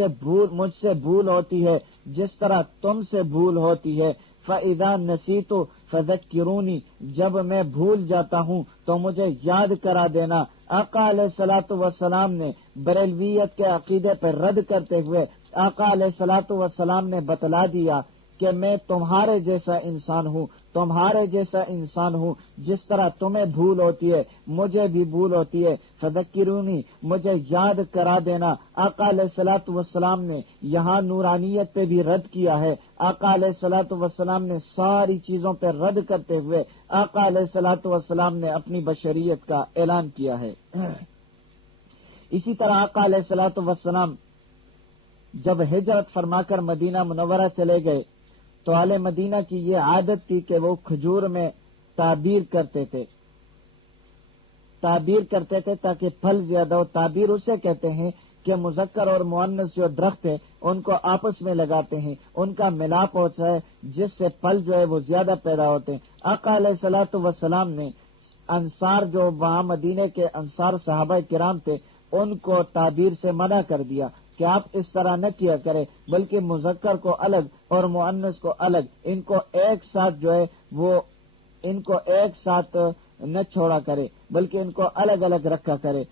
سے بھول ہوتی ہے جس طرح تم سے بھول ہوتی ہے۔ فَإِذَا نَسِيتُ فَذَكِّرُونِي، جب میں بھول جاتا ہوں تو مجھے یاد کرا دینا۔ آقا علیہ الصلوۃ والسلام نے بریلویت کے عقیدے پر رد کرتے ہوئے آقا علیہ الصلوۃ والسلام نے بتلا دیا کہ میں تمہارے جیسا انسان ہوں، جس طرح تمہیں بھول ہوتی ہے مجھے بھی بھول ہوتی ہے، فذکرونی مجھے یاد کرا دینا۔ آقا علیہ الصلوۃ والسلام نے یہاں نورانیت پہ بھی رد کیا ہے۔ آقا علیہ الصلوۃ والسلام نے ساری چیزوں پہ رد کرتے ہوئے آقا علیہ الصلوۃ والسلام نے اپنی بشریت کا اعلان کیا ہے۔ اسی طرح آقا علیہ الصلوۃ والسلام جب ہجرت فرما کر مدینہ منورہ چلے گئے تو اہل مدینہ کی یہ عادت تھی کہ وہ کھجور میں تعبیر کرتے تھے تاکہ پھل زیادہ ہو۔ تعبیر اسے کہتے ہیں کہ مذکر اور مؤنث جو درخت ہے ان کو آپس میں لگاتے ہیں، ان کا ملاپ ہوتا ہے جس سے پھل جو ہے وہ زیادہ پیدا ہوتے ہیں۔ آقا علیہ الصلوۃ والسلام نے انصار جو وہاں مدینے کے انصار صحابہ کرام تھے ان کو تعبیر سے منع کر دیا کہ آپ اس طرح نہ کیا کرے، بلکہ مذکر کو الگ اور مؤنث کو الگ، ان کو ایک ساتھ جو ہے وہ ان کو ایک ساتھ نہ چھوڑا کرے بلکہ ان کو الگ الگ رکھا کرے۔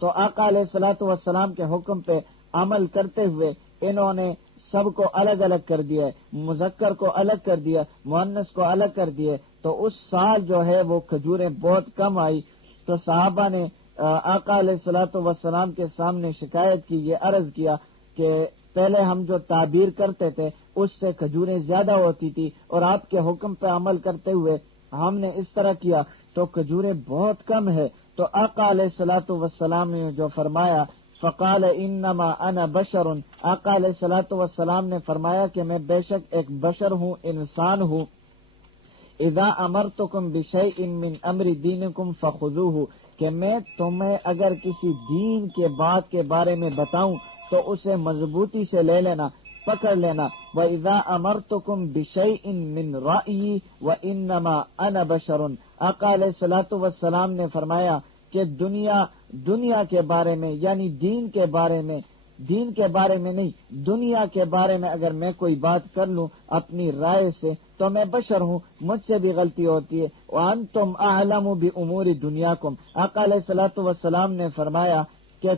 تو آقا علیہ الصلوۃ والسلام کے حکم پہ عمل کرتے ہوئے انہوں نے سب کو الگ الگ کر دیا، مذکر کو الگ کر دیا، مؤنث کو الگ کر دیا۔ تو اس سال جو ہے وہ کھجوریں بہت کم آئی، تو صحابہ نے آقا علیہ الصلوۃ والسلام کے سامنے شکایت کی، یہ عرض کیا کہ پہلے ہم جو تعبیر کرتے تھے اس سے کھجوریں زیادہ ہوتی تھی اور آپ کے حکم پہ عمل کرتے ہوئے ہم نے اس طرح کیا تو کھجوریں بہت کم ہے۔ تو آقا علیہ الصلوۃ والسلام نے جو فرمایا فقال انما انا بشر، آقا علیہ الصلوۃ والسلام نے فرمایا کہ میں بے شک ایک بشر ہوں، انسان ہوں۔ اذا امرتکم بشیء من امر دینکم فخذوہ، کہ میں تمہیں اگر کسی دین کے بات کے بارے میں بتاؤں تو اسے مضبوطی سے لے لینا، پکڑ لینا۔ وَإِذَا أَمَرْتُكُمْ بِشَيْءٍ مِّن رَأْيِي وَإِنَّمَا أَنَا بَشَرٌ، آقا علیہ الصلوۃ والسلام نے فرمایا کہ دنیا کے بارے میں یعنی دین کے بارے میں نہیں، دنیا کے بارے میں اگر میں کوئی بات کر لوں اپنی رائے سے تو میں بشر ہوں، مجھ سے بھی غلطی ہوتی ہے۔ وَأَنْتُمْ أَعْلَمُ بِأُمُورِ دُنْيَاكُمْ، آقا علیہ الصلوۃ والسلام نے فرمایا کہ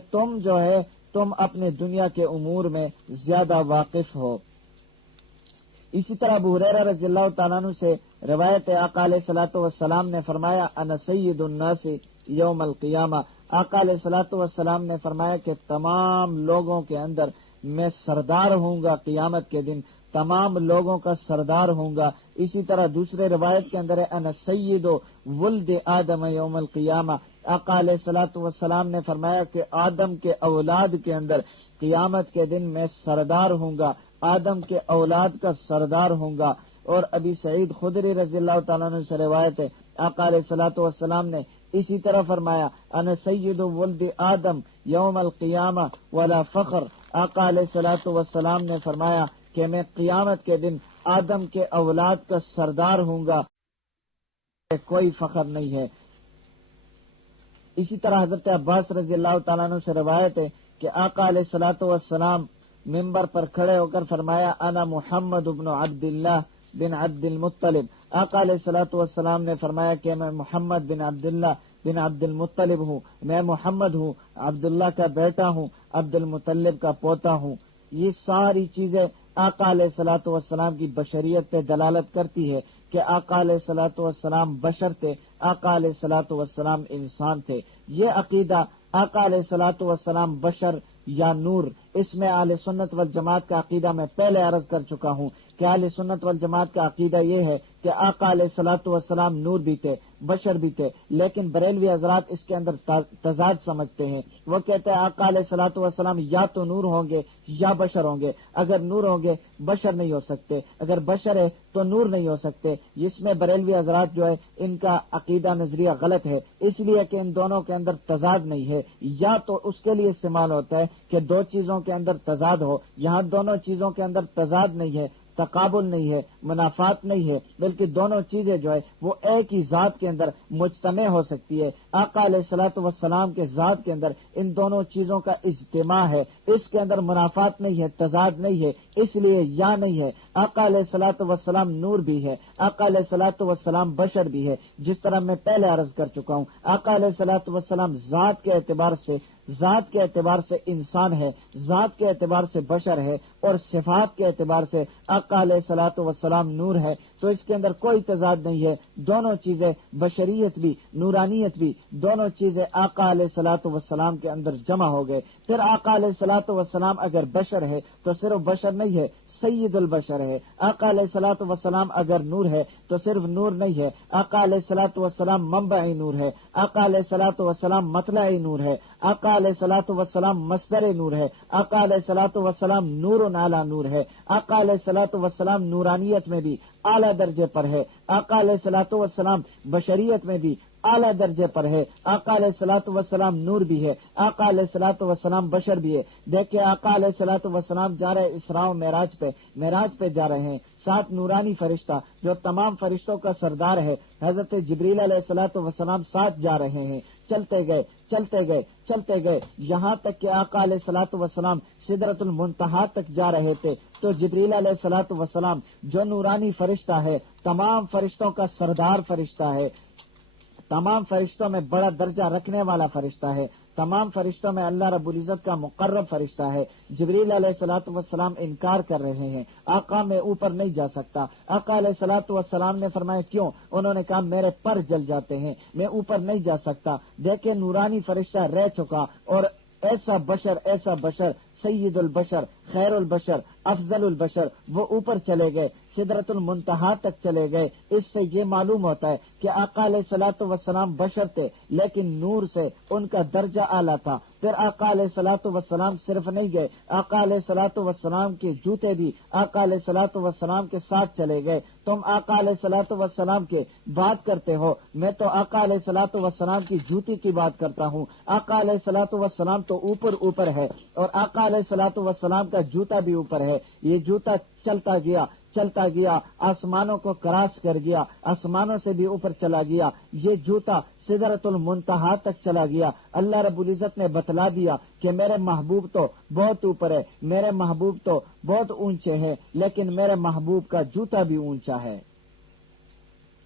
تم اپنے دنیا کے امور میں زیادہ واقف ہو۔ اسی طرح ابو ہریرہ رضی اللہ تعالیٰ عنہ سے روایت ہے، آقا علیہ الصلوۃ والسلام نے فرمایا انا سید الناس یوم القیامہ، آقا علیہ الصلوۃ والسلام نے فرمایا کہ تمام لوگوں کے اندر میں سردار ہوں گا، قیامت کے دن تمام لوگوں کا سردار ہوں گا۔ اسی طرح دوسرے روایت کے اندر ہے انا سید ولد آدم یوم القیامہ، آقا علیہ الصلوۃ والسلام نے فرمایا کہ آدم کے اولاد کے اندر قیامت کے دن میں سردار ہوں گا، آدم کے اولاد کا سردار ہوں گا۔ اور ابی سعید خدری رضی اللہ تعالیٰ عنہ سے روایت ہے، آقا علیہ الصلوۃ والسلام نے اسی طرح فرمایا انا سید ولد آدم یوم القیامہ ولا فخر، آقا علیہ الصلوۃ والسلام نے فرمایا کہ میں قیامت کے دن آدم کے اولاد کا سردار ہوں گا، کوئی فخر نہیں ہے۔ اسی طرح حضرت عباس رضی اللہ تعالیٰ عنہ سے روایت ہے کہ آقا علیہ الصلوۃ والسلام ممبر پر کھڑے ہو کر فرمایا انا محمد بن عبد اللہ بن عبد المطلب، آقا علیہ الصلوۃ والسلام نے فرمایا کہ میں محمد بن عبداللہ بن عبد المطلب ہوں، میں محمد ہوں، عبداللہ کا بیٹا ہوں، عبد المطلب کا پوتا ہوں۔ یہ ساری چیزیں آقا علیہ الصلوۃ والسلام کی بشریت پہ دلالت کرتی ہے کہ آقا علیہ الصلوۃ والسلام بشر تھے، آقا علیہ الصلوۃ والسلام انسان تھے۔ یہ عقیدہ آقا علیہ الصلوۃ والسلام بشر یا نور، اس میں اہل سنت والجماعت کا عقیدہ میں پہلے عرض کر چکا ہوں کہ اہل سنت والجماعت کا عقیدہ یہ ہے کہ آقا علیہ الصلوۃ والسلام نور بھی تھے، بشر بھی تھے، لیکن بریلوی حضرات اس کے اندر تضاد سمجھتے ہیں۔ وہ کہتے ہیں آقا علیہ الصلوۃ والسلام یا تو نور ہوں گے یا بشر ہوں گے، اگر نور ہوں گے بشر نہیں ہو سکتے، اگر بشر ہے تو نور نہیں ہو سکتے۔ اس میں بریلوی حضرات جو ہے ان کا عقیدہ نظریہ غلط ہے، اس لیے کہ ان دونوں کے اندر تضاد نہیں ہے، یا تو اس کے لیے استعمال ہوتا ہے کہ دو چیزوں کے اندر تضاد ہو، یہاں دونوں چیزوں کے اندر تضاد نہیں ہے، تقابل نہیں ہے، منافات نہیں ہے، بلکہ دونوں چیزیں جو ہے وہ ایک ہی ذات کے اندر مجتمع ہو سکتی ہے۔ آقا علیہ الصلوۃ والسلام کے ذات کے اندر ان دونوں چیزوں کا اجتماع ہے، اس کے اندر منافات نہیں ہے، تضاد نہیں ہے، اس لیے یا نہیں ہے۔ آقا علیہ الصلوۃ والسلام نور بھی ہے، آقا علیہ الصلوۃ والسلام بشر بھی ہے، جس طرح میں پہلے عرض کر چکا ہوں۔ آقا علیہ الصلوۃ والسلام ذات کے اعتبار سے ذات کے اعتبار سے انسان ہے، ذات کے اعتبار سے بشر ہے، اور صفات کے اعتبار سے آقا علیہ الصلوۃ والسلام نور ہے، تو اس کے اندر کوئی تضاد نہیں ہے. دونوں چیزیں، بشریت بھی نورانیت بھی، دونوں چیزیں آقا علیہ الصلوۃ والسلام کے اندر جمع ہو گئے. پھر آقا علیہ الصلوۃ والسلام اگر بشر ہے تو صرف بشر نہیں ہے، سید البشر ہے. آقا علیہ الصلوۃ والسلام اگر نور ہے تو صرف نور نہیں ہے، آقا علیہ الصلوۃ والسلام منبع نور ہے، آقا علیہ الصلوۃ والسلام مطلع نور ہے، آقا علیہ الصلوۃ والسلام مصدر نور ہے، آقا علیہ الصلوۃ والسلام نور اعلیٰ نور ہے. آقا علیہ الصلوۃ والسلام نورانیت میں بھی اعلیٰ درجے پر ہے. آقا علیہ الصلوۃ والسلام بشریت میں بھی اعلیٰ درجے پر ہے. آقا علیہ الصلوۃ والسلام نور بھی ہے، آقا علیہ الصلوۃ والسلام بشر بھی ہے. دیکھیں آقا علیہ الصلوۃ والسلام جا رہے اسراء و معراج پہ جا رہے ہیں. 7 نورانی فرشتہ جو تمام فرشتوں کا سردار ہے، حضرت جبریل علیہ الصلوۃ والسلام ساتھ جا رہے ہیں. چلتے گئے یہاں تک کہ آقا علیہ الصلوۃ والسلام سدرۃ المنتہا تک جا رہے تھے. تو جبریل علیہ الصلوۃ والسلام جو نورانی فرشتہ ہے، تمام فرشتوں کا سردار فرشتہ ہے، تمام فرشتوں میں بڑا درجہ رکھنے والا فرشتہ ہے، تمام فرشتوں میں اللہ رب العزت کا مقرب فرشتہ ہے. جبریل علیہ الصلوۃ والسلام انکار کر رہے ہیں، آقا میں اوپر نہیں جا سکتا. آقا علیہ الصلوۃ والسلام نے فرمایا کیوں؟ انہوں نے کہا میرے پر جل جاتے ہیں، میں اوپر نہیں جا سکتا. دیکھیں نورانی فرشتہ رہ چکا، اور ایسا بشر سید البشر، خیر البشر، افضل البشر، وہ اوپر چلے گئے، سدرۃ المنتہا تک چلے گئے. اس سے یہ معلوم ہوتا ہے کہ آقا علیہ الصلوۃ والسلام بشر تھے، لیکن نور سے ان کا درجہ اعلیٰ تھا. پھر آقا علیہ الصلوۃ والسلام صرف نہیں گئے، آقا علیہ الصلوۃ والسلام کے جوتے بھی آقا علیہ الصلوۃ والسلام کے ساتھ چلے گئے. تم آقا علیہ الصلوۃ والسلام کے بات کرتے ہو، میں تو آقا علیہ الصلوۃ والسلام کی جوتی کی بات کرتا ہوں. آقا علیہ الصلوۃ والسلام تو اوپر ہے، اور آقا علیہ الصلوۃ والسلام کا جوتا بھی اوپر ہے. یہ جوتا چلتا گیا آسمانوں کو کراس کر گیا، آسمانوں سے بھی اوپر چلا گیا. یہ جوتا سدرۃ المنتہا تک چلا گیا. اللہ رب العزت نے بتلا دیا کہ میرے محبوب تو بہت اوپر ہے، میرے محبوب تو بہت اونچے ہیں، لیکن میرے محبوب کا جوتا بھی اونچا ہے.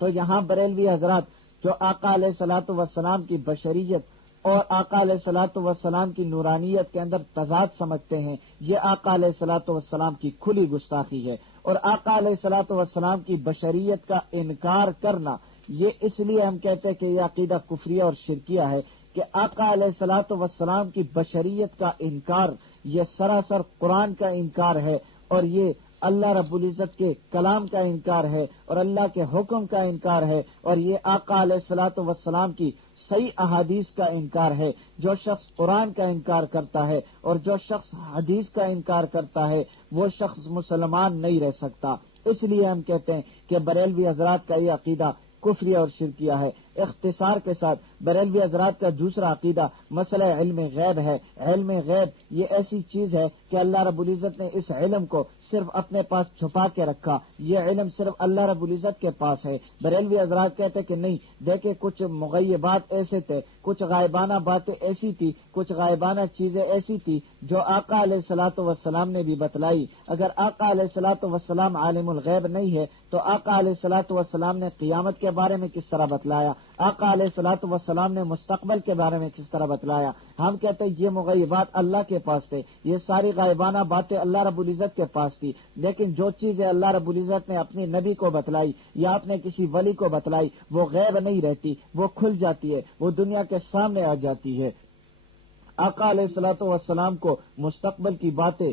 تو یہاں بریلوی حضرات جو آقا علیہ الصلوۃ والسلام کی بشریت اور آقا علیہ الصلوۃ والسلام کی نورانیت کے اندر تضاد سمجھتے ہیں، یہ آقا علیہ الصلوۃ والسلام کی کھلی گستاخی ہے. اور آقا علیہ الصلوۃ والسلام کی بشریت کا انکار کرنا، یہ اس لیے ہم کہتے ہیں کہ یہ عقیدہ کفریہ اور شرکیہ ہے کہ آقا علیہ الصلوۃ والسلام کی بشریت کا انکار یہ سراسر قرآن کا انکار ہے، اور یہ اللہ رب العزت کے کلام کا انکار ہے، اور اللہ کے حکم کا انکار ہے، اور یہ آقا علیہ الصلوۃ والسلام کی صحیح احادیث کا انکار ہے. جو شخص قرآن کا انکار کرتا ہے اور جو شخص حدیث کا انکار کرتا ہے، وہ شخص مسلمان نہیں رہ سکتا. اس لیے ہم کہتے ہیں کہ بریلوی حضرات کا یہ عقیدہ کفریہ اور شرکیہ ہے. اختصار کے ساتھ بریلوی حضرات کا دوسرا عقیدہ مسئلہ علم غیب ہے. علم غیب یہ ایسی چیز ہے کہ اللہ رب العزت نے اس علم کو صرف اپنے پاس چھپا کے رکھا، یہ علم صرف اللہ رب العزت کے پاس ہے. بریلوی حضرات کہتے کہ نہیں، دیکھیں کچھ مغیبات ایسے تھے، کچھ غائبانہ باتیں ایسی تھی، کچھ غائبانہ چیزیں ایسی تھی جو آقا علیہ الصلوۃ والسلام نے بھی بتلائی. اگر آقا علیہ الصلوۃ والسلام عالم الغیب نہیں ہے تو آقا علیہ الصلوۃ والسلام نے قیامت کے بارے میں کس طرح بتلایا؟ آقا علیہ الصلوۃ والسلام نے مستقبل کے بارے میں کس طرح بتلایا؟ ہم کہتے ہیں یہ مغیبات اللہ کے پاس تھے، یہ ساری غائبانہ باتیں اللہ رب العزت کے پاس تھی. لیکن جو چیزیں اللہ رب العزت نے اپنی نبی کو بتلائی یا اپنے کسی ولی کو بتلائی، وہ غیب نہیں رہتی، وہ کھل جاتی ہے، وہ دنیا کے سامنے آ جاتی ہے. آقا علیہ الصلوۃ والسلام کو مستقبل کی باتیں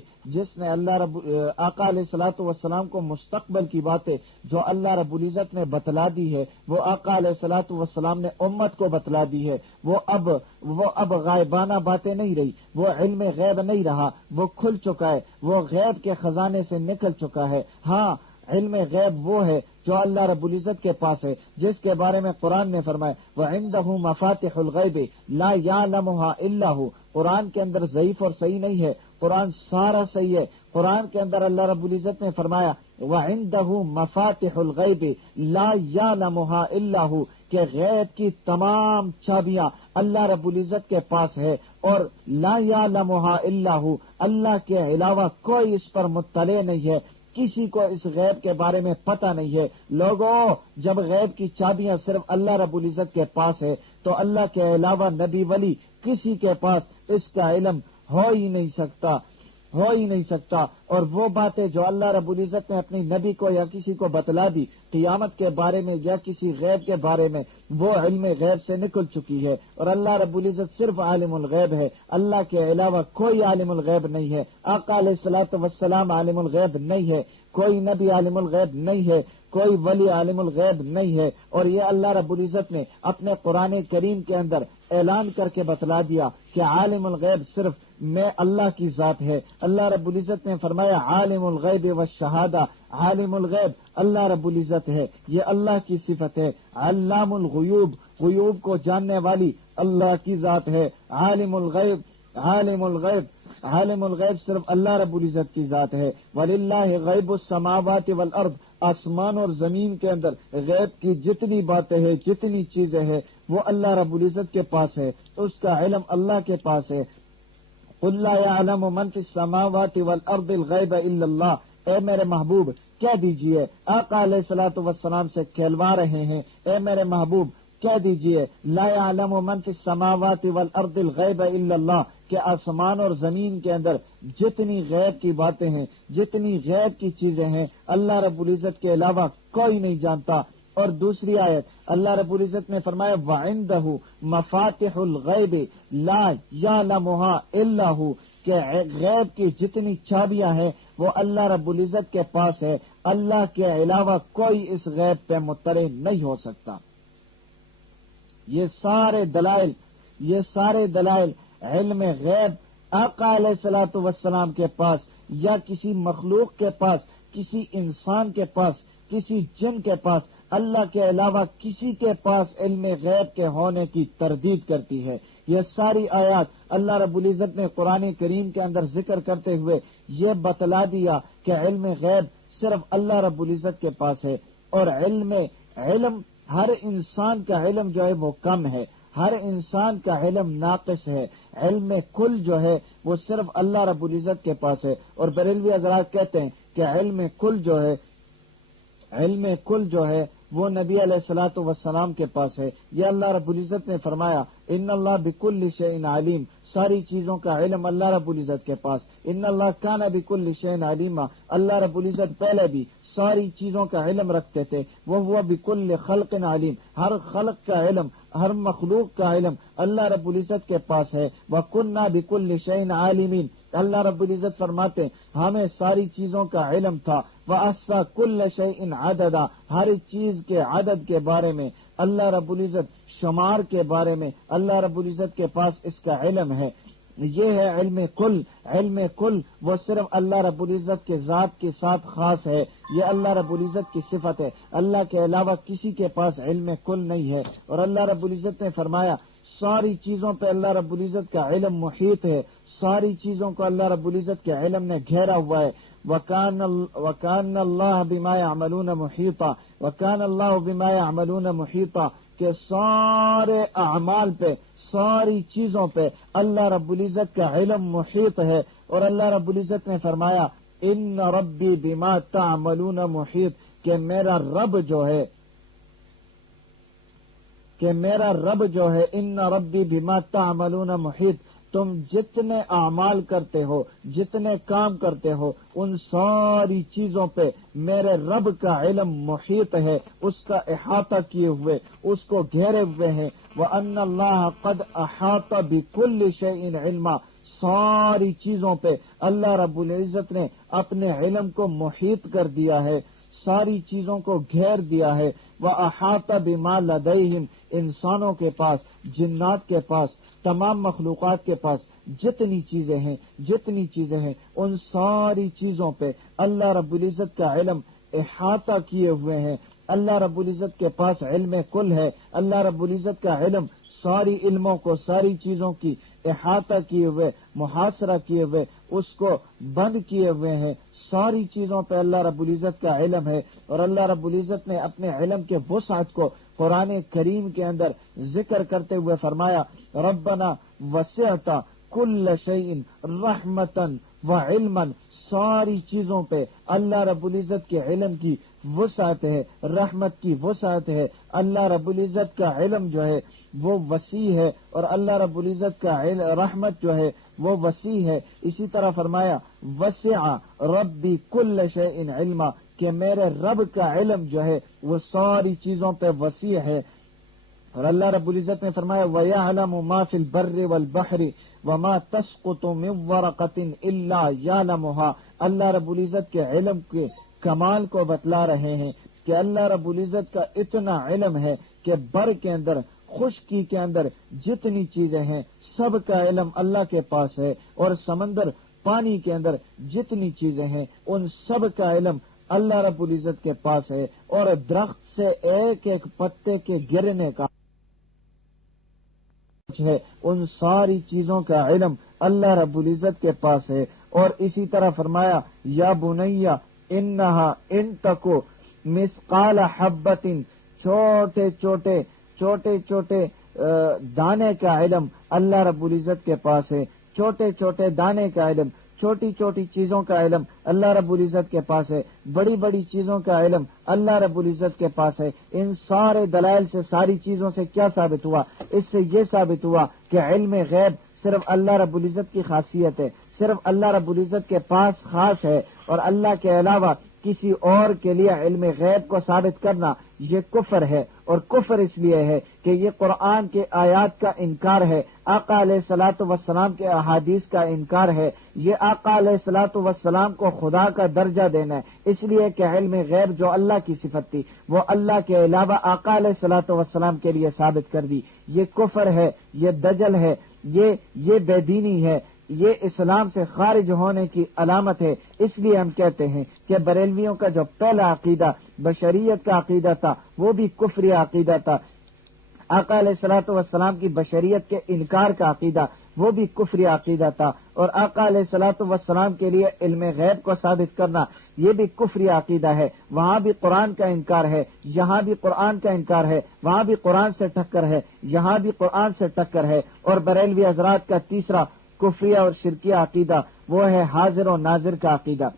آقا علیہ الصلوۃ والسلام کو مستقبل کی باتیں جو اللہ رب العزت نے بتلا دی ہے، وہ آقا علیہ الصلوۃ والسلام نے امت کو بتلا دی ہے. وہ اب غائبانہ باتیں نہیں رہی، وہ علم غیب نہیں رہا، وہ کھل چکا ہے، وہ غیب کے خزانے سے نکل چکا ہے. ہاں، علم غیب وہ ہے جو اللہ رب العزت کے پاس ہے، جس کے بارے میں قرآن نے فرمایا وَعِندَهُ مَفَاتِحُ الْغَيْبِ لَا يَعْلَمُهَا إِلَّا هُ. قرآن کے اندر ضعیف اور صحیح نہیں ہے، قرآن سارا صحیح ہے. قرآن کے اندر اللہ رب العزت نے فرمایا وَعِندَهُ مَفَاتِحُ الْغَيْبِ لَا يَعْلَمُهَا إِلَّا هُ کہ غیب کی تمام چابیاں اللہ رب العزت کے پاس ہے، اور لا يعلمها الا هو اللہ کے علاوہ کوئی اس پر مطلع نہیں ہے. کسی کو اس غیب کے بارے میں پتہ نہیں ہے۔ لوگوں، جب غیب کی چابیاں صرف اللہ رب العزت کے پاس ہے تو اللہ کے علاوہ نبی ولی کسی کے پاس اس کا علم ہو ہی نہیں سکتا۔ اور وہ باتیں جو اللہ رب العزت نے اپنی نبی کو یا کسی کو بتلا دی قیامت کے بارے میں یا کسی غیب کے بارے میں، وہ علم غیب سے نکل چکی ہے، اور اللہ رب العزت صرف عالم الغیب ہے، اللہ کے علاوہ کوئی عالم الغیب نہیں ہے۔ آقا علیہ الصلوۃ والسلام عالم الغیب نہیں ہے، کوئی نبی عالم الغیب نہیں ہے، کوئی ولی عالم الغیب نہیں ہے، اور یہ اللہ رب العزت نے اپنے قرآن کریم کے اندر اعلان کر کے بتلا دیا کہ عالم الغیب صرف میں اللہ کی ذات ہے۔ اللہ رب العزت نے فرمایا عالم الغیب والشہادہ، عالم الغیب اللہ رب العزت ہے، یہ اللہ کی صفت ہے۔ علام الغیوب، غیوب کو جاننے والی اللہ کی ذات ہے۔ عالم الغیب صرف اللہ رب العزت کی ذات ہے۔ وَلِلَّهِ غیب السماوات والارض، آسمان اور زمین کے اندر غیب کی جتنی باتیں ہیں، جتنی چیزیں ہیں، وہ اللہ رب العزت کے پاس ہے، اس کا علم اللہ کے پاس ہے۔ قُلْ لَا يَعْلَمُ مَنْ فِي السَّمَاوَاتِ وَالْأَرْضِ الْغَيْبَ إِلَّا اللَّهُ، اے میرے محبوب کہہ دیجئے، آقا علیہ الصلوۃ والسلام سے کہلوا رہے ہیں، اے میرے محبوب کہہ دیجئے لا يعلم من فی السماوات والارض الغیب الا اللہ، کہ آسمان اور زمین کے اندر جتنی غیب کی باتیں ہیں، جتنی غیب کی چیزیں ہیں، اللہ رب العزت کے علاوہ کوئی نہیں جانتا۔ اور دوسری آیت اللہ رب العزت نے فرمایا وَعِندَهُ مَفَاتِحُ الْغَيْبِ لَا يَعْلَمُهَا إِلَّا هُوَ، کہ غیب کی جتنی چابیاں ہیں وہ اللہ رب العزت کے پاس ہے، اللہ کے علاوہ کوئی اس غیب پہ مطلع نہیں ہو سکتا۔ یہ سارے دلائل علم غیب آقا علیہ الصلوۃ والسلام کے پاس یا کسی مخلوق کے پاس، کسی انسان کے پاس، کسی جن کے پاس، اللہ کے علاوہ کسی کے پاس علم غیب کے ہونے کی تردید کرتی ہے۔ یہ ساری آیات اللہ رب العزت نے قرآن کریم کے اندر ذکر کرتے ہوئے یہ بتلا دیا کہ علم غیب صرف اللہ رب العزت کے پاس ہے، اور علم ہر انسان کا علم جو ہے وہ کم ہے، ہر انسان کا علم ناقص ہے۔ علم کل جو ہے وہ صرف اللہ رب العزت کے پاس ہے، اور بریلوی حضرات کہتے ہیں کہ علم کل جو ہے وہ نبی علیہ الصلوۃ والسلام کے پاس ہے۔ یہ اللہ رب العزت نے فرمایا ان اللہ بکل شیء علیم، ساری چیزوں کا علم اللہ رب العزت کے پاس۔ ان اللہ کان بکل شیء علیما، اللہ رب العزت پہلے بھی ساری چیزوں کا علم رکھتے تھے۔ وہ بکل خلق علیم، ہر خلق کا علم، ہر مخلوق کا علم اللہ رب العزت کے پاس ہے۔ وَكُنَّا بِكُلِّ شَيْءٍ عَالِمِينَ، اللہ رب العزت فرماتے ہمیں ساری چیزوں کا علم تھا۔ وَأَحْصَىٰ كُلَّ شَيْءٍ عَدَدًا، ہر چیز کے عدد کے بارے میں اللہ رب العزت، شمار کے بارے میں اللہ رب العزت کے پاس اس کا علم ہے۔ یہ ہے علم کل۔ علم کل وہ صرف اللہ رب العزت کے ذات کے ساتھ خاص ہے، یہ اللہ رب العزت کی صفت ہے، اللہ کے علاوہ کسی کے پاس علم کل نہیں ہے۔ اور اللہ رب العزت نے فرمایا ساری چیزوں پہ اللہ رب العزت کا علم محیط ہے، ساری چیزوں کو اللہ رب العزت کے علم نے گھیرا ہوا ہے۔ وَكَانَ اللَّهُ بِمَا يَعْمَلُونَ مُحِيطًا، وَكَانَ اللَّهُ بِمَا يَعْمَلُونَ مُحِيطًا، کہ سارے اعمال پہ، ساری چیزوں پہ اللہ رب العزت کا علم محیط ہے۔ اور اللہ رب العزت نے فرمایا ان ربی بما تعملون محیط، کہ میرا رب جو ہے ان ربی بما تعملون محیط، تم جتنے اعمال کرتے ہو، جتنے کام کرتے ہو، ان ساری چیزوں پہ میرے رب کا علم محیط ہے، اس کا احاطہ کیے ہوئے، اس کو گھیرے ہوئے ہیں۔ وَأَنَّ اللَّهَ قَدْ أَحَاطَ بِكُلِّ شَيْءٍ عِلْمًا، ساری چیزوں پہ اللہ رب العزت نے اپنے علم کو محیط کر دیا ہے، ساری چیزوں کو گھیر دیا ہے۔ وَأَحَاطَ بِمَا لَدَيْهِمْ، انسانوں کے پاس، جنات کے پاس، تمام مخلوقات کے پاس جتنی چیزیں ہیں ان ساری چیزوں پہ اللہ رب العزت کا علم احاطہ کیے ہوئے ہیں۔ اللہ رب العزت کے پاس علم کل ہے، اللہ رب العزت کا علم ساری علموں کو، ساری چیزوں کی احاطہ کیے ہوئے، محاصرہ کیے ہوئے، اس کو بند کیے ہوئے ہیں۔ ساری چیزوں پہ اللہ رب العزت کا علم ہے، اور اللہ رب العزت نے اپنے علم کے وسعت کو قرآن کریم کے اندر ذکر کرتے ہوئے فرمایا ربنا وسعت کل شیء رحمتا وعلما، ساری چیزوں پہ اللہ رب العزت کے علم کی وسعت ہے، رحمت کی وسعت ہے. اللہ رب العزت کا علم جو ہے وہ وسیع ہے، اور اللہ رب العزت کا رحمت جو ہے وہ وسیع ہے. اسی طرح فرمایا وسع ربی کل شیء علما، کہ میرے رب کا علم جو ہے وہ ساری چیزوں پہ وسیع ہے. اور اللہ رب العزت نے فرمایا وَيَعْلَمُ مَا فِي الْبَرِّ وَالْبَحْرِ وَمَا تَسْقُطُ مِنْ وَرَقَةٍ إِلَّا يَعْلَمُهَا. اللہ رب العزت کے علم کے کمال کو بتلا رہے ہیں کہ اللہ رب العزت کا اتنا علم ہے کہ بر کے اندر، خشکی کے اندر جتنی چیزیں ہیں سب کا علم اللہ کے پاس ہے، اور سمندر پانی کے اندر جتنی چیزیں ہیں ان سب کا علم اللہ رب العزت کے پاس ہے. اور درخت سے ایک ایک پتے کے گرنے کا ہے، ان ساری چیزوں کا علم اللہ رب العزت کے پاس ہے. اور اسی طرح فرمایا یا بنیا انہا ان تکو مثقال حبۃ، چھوٹے چھوٹے دانے کا علم اللہ رب العزت کے پاس ہے. چھوٹے چھوٹے دانے کا علم، چھوٹی چھوٹی چیزوں کا علم اللہ رب العزت کے پاس ہے. بڑی بڑی چیزوں کا علم اللہ رب العزت کے پاس ہے. ان سارے دلائل سے، ساری چیزوں سے کیا ثابت ہوا؟ اس سے یہ ثابت ہوا کہ علم غیب صرف اللہ رب العزت کی خاصیت ہے، صرف اللہ رب العزت کے پاس خاص ہے، اور اللہ کے علاوہ کسی اور کے لیے علم غیب کو ثابت کرنا یہ کفر ہے. اور کفر اس لیے ہے کہ یہ قرآن کے آیات کا انکار ہے، آقا علیہ الصلوۃ والسلام کے احادیث کا انکار ہے. یہ آقا علیہ الصلوۃ والسلام کو خدا کا درجہ دینا ہے، اس لیے کہ علم غیب جو اللہ کی صفت تھی وہ اللہ کے علاوہ آقا علیہ الصلوۃ والسلام کے لیے ثابت کر دی. یہ کفر ہے، یہ دجل ہے، یہ بے دینی ہے، یہ اسلام سے خارج ہونے کی علامت ہے. اس لیے ہم کہتے ہیں کہ بریلویوں کا جو پہلا عقیدہ بشریت کا عقیدہ تھا وہ بھی کفری عقیدہ تھا. آقا علیہ الصلوۃ والسلام کی بشریت کے انکار کا عقیدہ وہ بھی کفری عقیدہ تھا. اور آقا علیہ الصلوۃ والسلام کے لیے علم غیب کو ثابت کرنا یہ بھی کفری عقیدہ ہے. وہاں بھی قرآن کا انکار ہے، یہاں بھی قرآن کا انکار ہے، وہاں بھی قرآن سے ٹکر ہے، یہاں بھی قرآن سے ٹکر ہے. اور بریلوی حضرات کا تیسرا کفریہ اور شرکیہ عقیدہ وہ ہے حاضر و ناظر کا عقیدہ.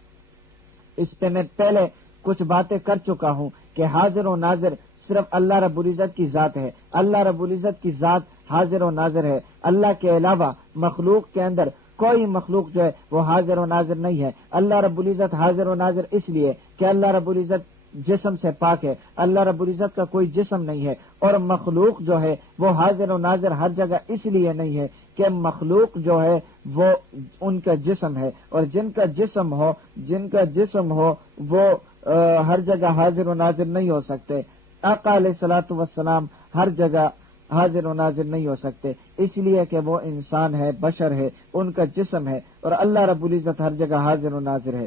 اس پہ میں پہلے کچھ باتیں کر چکا ہوں کہ حاضر و ناظر صرف اللہ رب العزت کی ذات ہے. اللہ رب العزت کی ذات حاضر و ناظر ہے. اللہ کے علاوہ مخلوق کے اندر کوئی مخلوق جو ہے وہ حاضر و ناظر نہیں ہے. اللہ رب العزت حاضر و ناظر اس لیے کہ اللہ رب العزت جسم سے پاک ہے، اللہ رب العزت کا کوئی جسم نہیں ہے. اور مخلوق جو ہے وہ حاضر و ناظر ہر جگہ اس لیے نہیں ہے کہ مخلوق جو ہے وہ ان کا جسم ہے، اور جن کا جسم ہو وہ ہر جگہ حاضر و ناظر نہیں ہو سکتے. آقا علیہ الصلوۃ والسلام ہر جگہ حاضر و ناظر نہیں ہو سکتے، اس لیے کہ وہ انسان ہے، بشر ہے، ان کا جسم ہے. اور اللہ رب العزت ہر جگہ حاضر و ناظر ہے.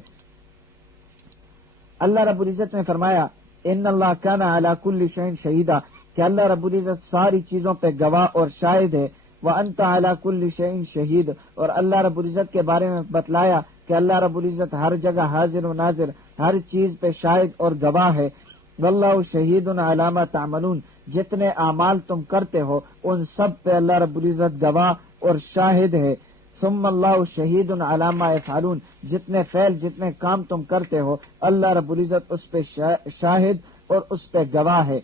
اللہ رب العزت نے فرمایا ان اللہ کان علی کل شیء شہیدا، کہ اللہ رب العزت ساری چیزوں پہ گواہ اور شاہد ہے. وانت علی کل شیء شہید، اور اللہ رب العزت کے بارے میں بتلایا کہ اللہ رب العزت ہر جگہ حاضر و ناظر، ہر چیز پہ شاہد اور گواہ ہے. واللہ شہید علی ما تعملون، جتنے اعمال تم کرتے ہو ان سب پہ اللہ رب العزت گواہ اور شاہد ہے. ثم اللہ شہید علی ما یفعلون، جتنے فعل جتنے کام تم کرتے ہو اللہ رب العزت اس پہ شاہد اور اس پہ گواہ ہے.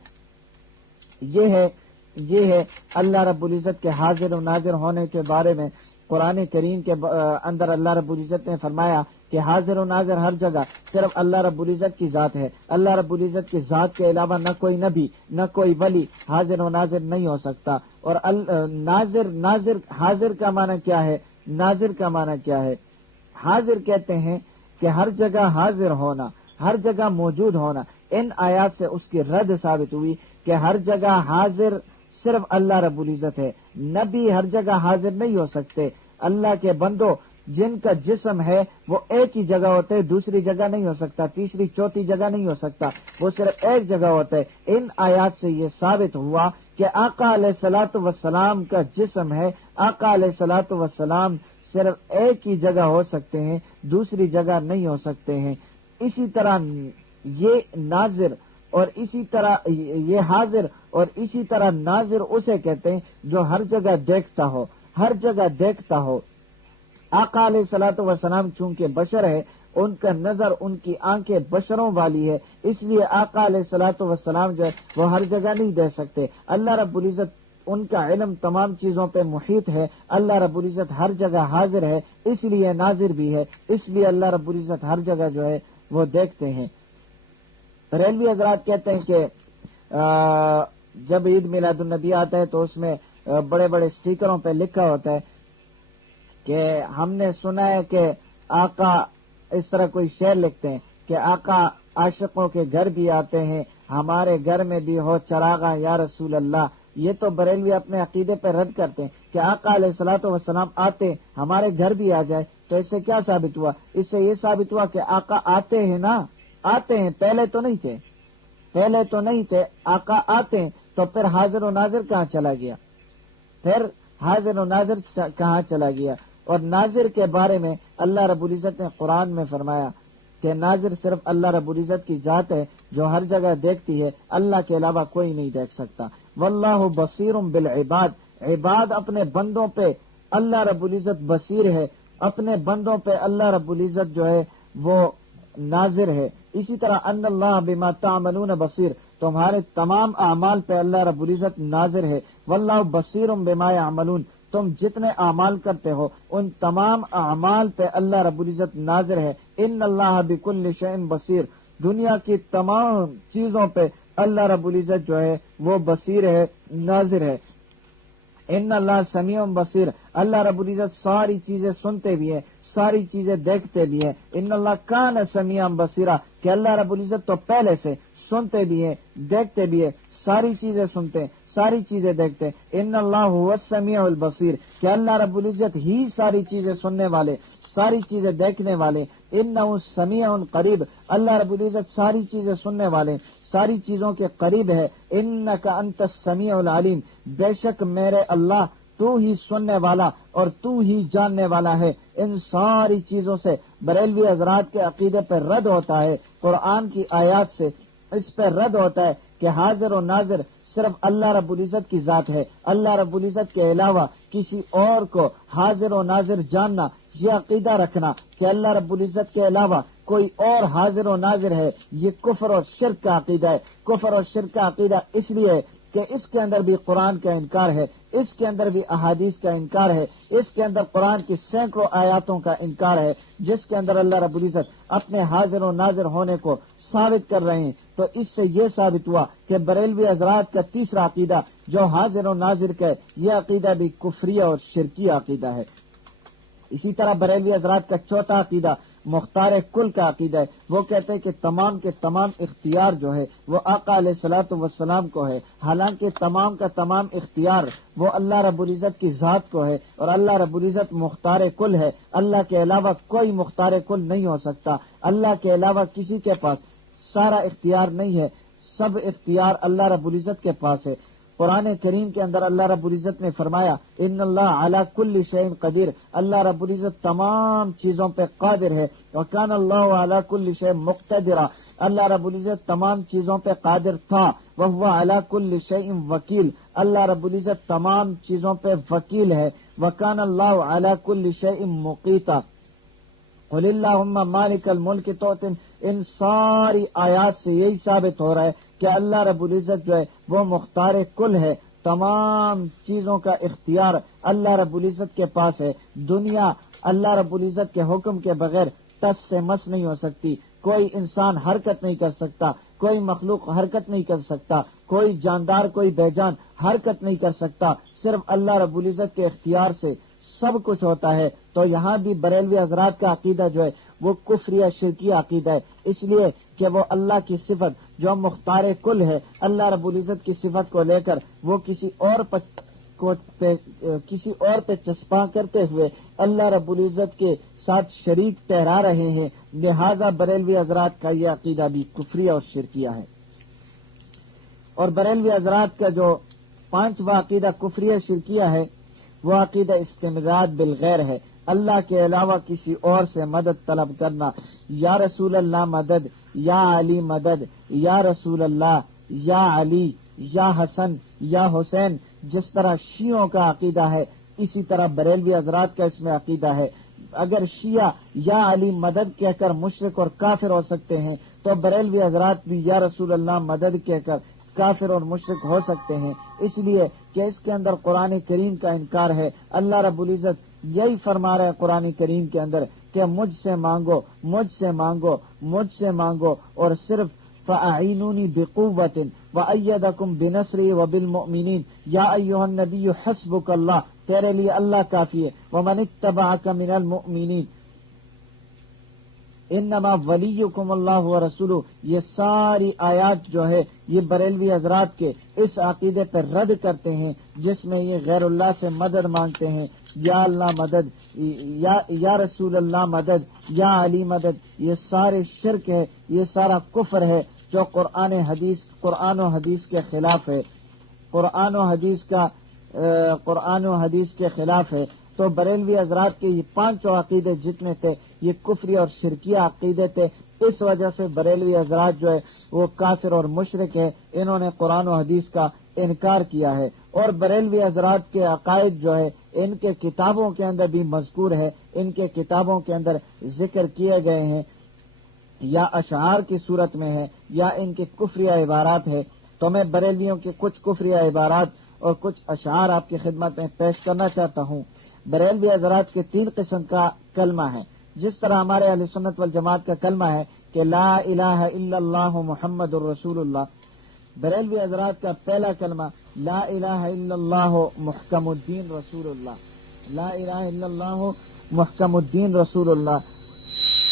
یہ ہے اللہ رب العزت کے حاضر و ناظر ہونے کے بارے میں. قرآن کریم کے اندر اللہ رب العزت نے فرمایا کہ حاضر و ناظر ہر جگہ صرف اللہ رب العزت کی ذات ہے. اللہ رب العزت کی ذات کے علاوہ نہ کوئی نبی نہ کوئی ولی حاضر و ناظر نہیں ہو سکتا. اور حاضر کا معنی کیا ہے؟ ناظر کا معنی کیا ہے؟ حاضر کہتے ہیں کہ ہر جگہ حاضر ہونا، ہر جگہ موجود ہونا. ان آیات سے اس کی رد ثابت ہوئی کہ ہر جگہ حاضر صرف اللہ رب العزت ہے. نبی ہر جگہ حاضر نہیں ہو سکتے. اللہ کے بندوں جن کا جسم ہے وہ ایک ہی جگہ ہوتے ہیں، دوسری جگہ نہیں ہو سکتا، تیسری چوتھی جگہ نہیں ہو سکتا، وہ صرف ایک جگہ ہوتا ہے. ان آیات سے یہ ثابت ہوا کہ آقا علیہ الصلوۃ والسلام کا جسم ہے. آقا علیہ الصلوۃ والسلام صرف ایک ہی جگہ ہو سکتے ہیں، دوسری جگہ نہیں ہو سکتے ہیں. اسی طرح یہ ناظر اور اسی طرح یہ حاضر اور اسی طرح ناظر اسے کہتے ہیں جو ہر جگہ دیکھتا ہو، ہر جگہ دیکھتا ہو. آقا علیہ الصلوۃ والسلام چونکہ بشر ہے، ان کا نظر، ان کی آنکھیں بشروں والی ہے، اس لیے آقا علیہ الصلوۃ والسلام جو ہے وہ ہر جگہ نہیں دیکھ سکتے۔ اللہ رب العزت ان کا علم تمام چیزوں پہ محیط ہے، اللہ رب العزت ہر جگہ حاضر ہے، اس لیے ناظر بھی ہے، اس لیے اللہ رب العزت ہر جگہ جو ہے وہ دیکھتے ہیں۔ بریلوی حضرات کہتے ہیں کہ جب عید میلاد النبی آتا ہے تو اس میں بڑے بڑے اسٹیکروں پہ لکھا ہوتا ہے کہ ہم نے سنا ہے کہ آقا، اس طرح کوئی شعر لکھتے ہیں کہ آقا عاشقوں کے گھر بھی آتے ہیں، ہمارے گھر میں بھی ہو چراغاں یا رسول اللہ۔ یہ تو بریلوی اپنے عقیدے پہ رد کرتے ہیں کہ آقا علیہ الصلوۃ والسلام آتے، ہمارے گھر بھی آ جائے، تو اس سے کیا ثابت ہوا؟ اس سے یہ ثابت ہوا کہ آقا آتے ہیں نا، آتے ہیں، پہلے تو نہیں تھے، پہلے تو نہیں تھے، آقا آتے ہیں، تو پھر حاضر و ناظر کہاں چلا گیا؟ پھر حاضر و ناظر کہاں چلا گیا؟ اور ناظر کے بارے میں اللہ رب العزت نے قرآن میں فرمایا کہ ناظر صرف اللہ رب العزت کی ذات ہے جو ہر جگہ دیکھتی ہے، اللہ کے علاوہ کوئی نہیں دیکھ سکتا۔ واللہ بصیر بالعباد، عباد اپنے بندوں پہ اللہ رب العزت بصیر ہے، اپنے بندوں پہ اللہ رب العزت جو ہے وہ ناظر ہے۔ اسی طرح ان اللہ بما تعملون بصیر، تمہارے تمام اعمال پہ اللہ رب العزت ناظر ہے۔ واللہ بصیر بما یعملون، تم جتنے اعمال کرتے ہو ان تمام اعمال پہ اللہ رب العزت ناظر ہے۔ ان اللہ بکل شیء بصیر، دنیا کی تمام چیزوں پہ اللہ رب العزت جو ہے وہ بصیر ہے، ناظر ہے۔ ان اللہ سمیع بصیر، اللہ رب العزت ساری چیزیں سنتے بھی ہیں، ساری چیزیں دیکھتے بھی ہیں۔ ان اللہ کان سمیع بصیرا، کہ اللہ رب العزت تو پہلے سے سنتے بھی ہیں، دیکھتے بھی ہیں، ساری چیزیں سنتے ہیں، ساری چیزیں دیکھتے ہیں۔ ان اللہ هو السمیع البصیر، کہ اللہ رب العزت ہی ساری چیزیں سننے والے، ساری چیزیں دیکھنے والے۔ انہ سمیع قریب، اللہ رب العزت ساری چیزیں سننے والے، ساری چیزوں کے قریب ہے۔ انک انت السمیع العلیم، بے شک میرے اللہ تو ہی سننے والا اور تو ہی جاننے والا ہے۔ ان ساری چیزوں سے بریلوی حضرات کے عقیدے پر رد ہوتا ہے، قرآن کی آیات سے اس پہ رد ہوتا ہے کہ حاضر و ناظر صرف اللہ رب العزت کی ذات ہے، اللہ رب العزت کے علاوہ کسی اور کو حاضر و ناظر جاننا، یہ عقیدہ رکھنا کہ اللہ رب العزت کے علاوہ کوئی اور حاضر و ناظر ہے، یہ کفر اور شرک کا عقیدہ ہے۔ کفر اور شرک کا عقیدہ اس لیے ہے کہ اس کے اندر بھی قرآن کا انکار ہے، اس کے اندر بھی احادیث کا انکار ہے، اس کے اندر قرآن کی سینکڑوں آیاتوں کا انکار ہے جس کے اندر اللہ رب العزت اپنے حاضر و ناظر ہونے کو ثابت کر رہے ہیں۔ تو اس سے یہ ثابت ہوا کہ بریلوی حضرات کا تیسرا عقیدہ جو حاضر و ناظر کا ہے، یہ عقیدہ بھی کفریہ اور شرکی عقیدہ ہے۔ اسی طرح بریلوی حضرات کا چوتھا عقیدہ مختار کل کا عقیدہ ہے، وہ کہتے ہیں کہ تمام کے تمام اختیار جو ہے وہ آقا علیہ الصلوۃ والسلام کو ہے، حالانکہ تمام کا تمام اختیار وہ اللہ رب العزت کی ذات کو ہے، اور اللہ رب العزت مختار کل ہے، اللہ کے علاوہ کوئی مختار کل نہیں ہو سکتا، اللہ کے علاوہ کسی کے پاس سارا اختیار نہیں ہے، سب اختیار اللہ رب العزت کے پاس ہے۔ قرآن کریم کے اندر اللہ رب العزت نے فرمایا ان اللہ علی کل شیء قدیر، اللہ رب العزت تمام چیزوں پہ قادر ہے۔ وکان اللہ علی کل شیء مقتدرا، اللہ رب العزت تمام چیزوں پہ قادر تھا۔ وہو علی کل شیء وکیل، اللہ رب العزت تمام چیزوں پہ وکیل ہے۔ وکان اللہ علی کل شیء مقیتا، قل اللہم مالک الملک تؤتی، ان ساری آیات سے یہی ثابت ہو رہا ہے کہ اللہ رب العزت جو ہے وہ مختار کل ہے، تمام چیزوں کا اختیار اللہ رب العزت کے پاس ہے۔ دنیا اللہ رب العزت کے حکم کے بغیر ٹس سے مس نہیں ہو سکتی، کوئی انسان حرکت نہیں کر سکتا، کوئی مخلوق حرکت نہیں کر سکتا، کوئی جاندار کوئی بے جان حرکت نہیں کر سکتا، صرف اللہ رب العزت کے اختیار سے سب کچھ ہوتا ہے۔ تو یہاں بھی بریلوی حضرات کا عقیدہ جو ہے وہ کفریہ شرکی عقیدہ ہے، اس لیے کہ وہ اللہ کی صفت جو مختار کل ہے، اللہ رب العزت کی صفت کو لے کر وہ کسی اور پہ چسپاں کرتے ہوئے اللہ رب العزت کے ساتھ شریک ٹھہرا رہے ہیں، لہذا بریلوی حضرات کا یہ عقیدہ بھی کفریہ اور شرکیہ ہے۔ اور بریلوی حضرات کا جو پانچواں عقیدہ کفریہ شرکیہ ہے وہ عقیدہ استمداد بالغیر ہے، اللہ کے علاوہ کسی اور سے مدد طلب کرنا، یا رسول اللہ مدد، یا علی مدد، یا رسول اللہ، یا علی، یا حسن، یا حسین، جس طرح شیعوں کا عقیدہ ہے اسی طرح بریلوی حضرات کا اس میں عقیدہ ہے۔ اگر شیعہ یا علی مدد کہہ کر مشرک اور کافر ہو سکتے ہیں تو بریلوی حضرات بھی یا رسول اللہ مدد کہہ کر کافر اور مشرک ہو سکتے ہیں، اس لیے کہ اس کے اندر قرآن کریم کا انکار ہے۔ اللہ رب العزت یہی فرما رہے ہیں قرآن کریم کے اندر کہ مجھ سے مانگو، مجھ سے مانگو، مجھ سے مانگو، اور صرف فَأَعِينُونِي بِقُوَّةٍ وَأَيَّدَكُمْ بِنَصْرِهِ وَبِالْمُؤْمِنِينَ یا ایھا النبی حسبک اللہ، تیرے لیے اللہ کافی ہے، وَمَنِ اتَّبَعَكَ مِنَ الْمُؤْمِنِينَ انما ولیکم اللہ ورسولہ۔ یہ ساری آیات جو ہے یہ بریلوی حضرات کے اس عقیدے پر رد کرتے ہیں جس میں یہ غیر اللہ سے مدد مانگتے ہیں، یا اللہ مدد، یا رسول اللہ مدد، یا علی مدد۔ یہ سارے شرک ہے، یہ سارا کفر ہے جو قرآن و حدیث کے خلاف ہے، قرآن و حدیث کے خلاف ہے۔ تو بریلوی حضرات کے یہ پانچوں عقیدے جتنے تھے یہ کفری اور شرکیہ عقیدے تھے، اس وجہ سے بریلوی حضرات جو ہے وہ کافر اور مشرک ہے، انہوں نے قرآن و حدیث کا انکار کیا ہے۔ اور بریلوی حضرات کے عقائد جو ہے ان کے کتابوں کے اندر بھی مذکور ہے، ان کے کتابوں کے اندر ذکر کیے گئے ہیں، یا اشعار کی صورت میں ہے یا ان کے کفریہ عبارات ہے۔ تو میں بریلویوں کے کچھ کفریہ عبارات اور کچھ اشعار آپ کی خدمت میں پیش کرنا چاہتا ہوں۔ بریلوی حضرات کے 3 قسم کا کلمہ ہے، جس طرح ہمارے اہل سنت والجماعت کا کلمہ ہے کہ لا الہ الا اللہ محمد الرسول اللہ۔ بریلوی حضرات کا پہلا کلمہ لا الہ الا اللہ محکم الدین رسول اللہ، لا الہ الا اللہ محکم الدین رسول اللہ،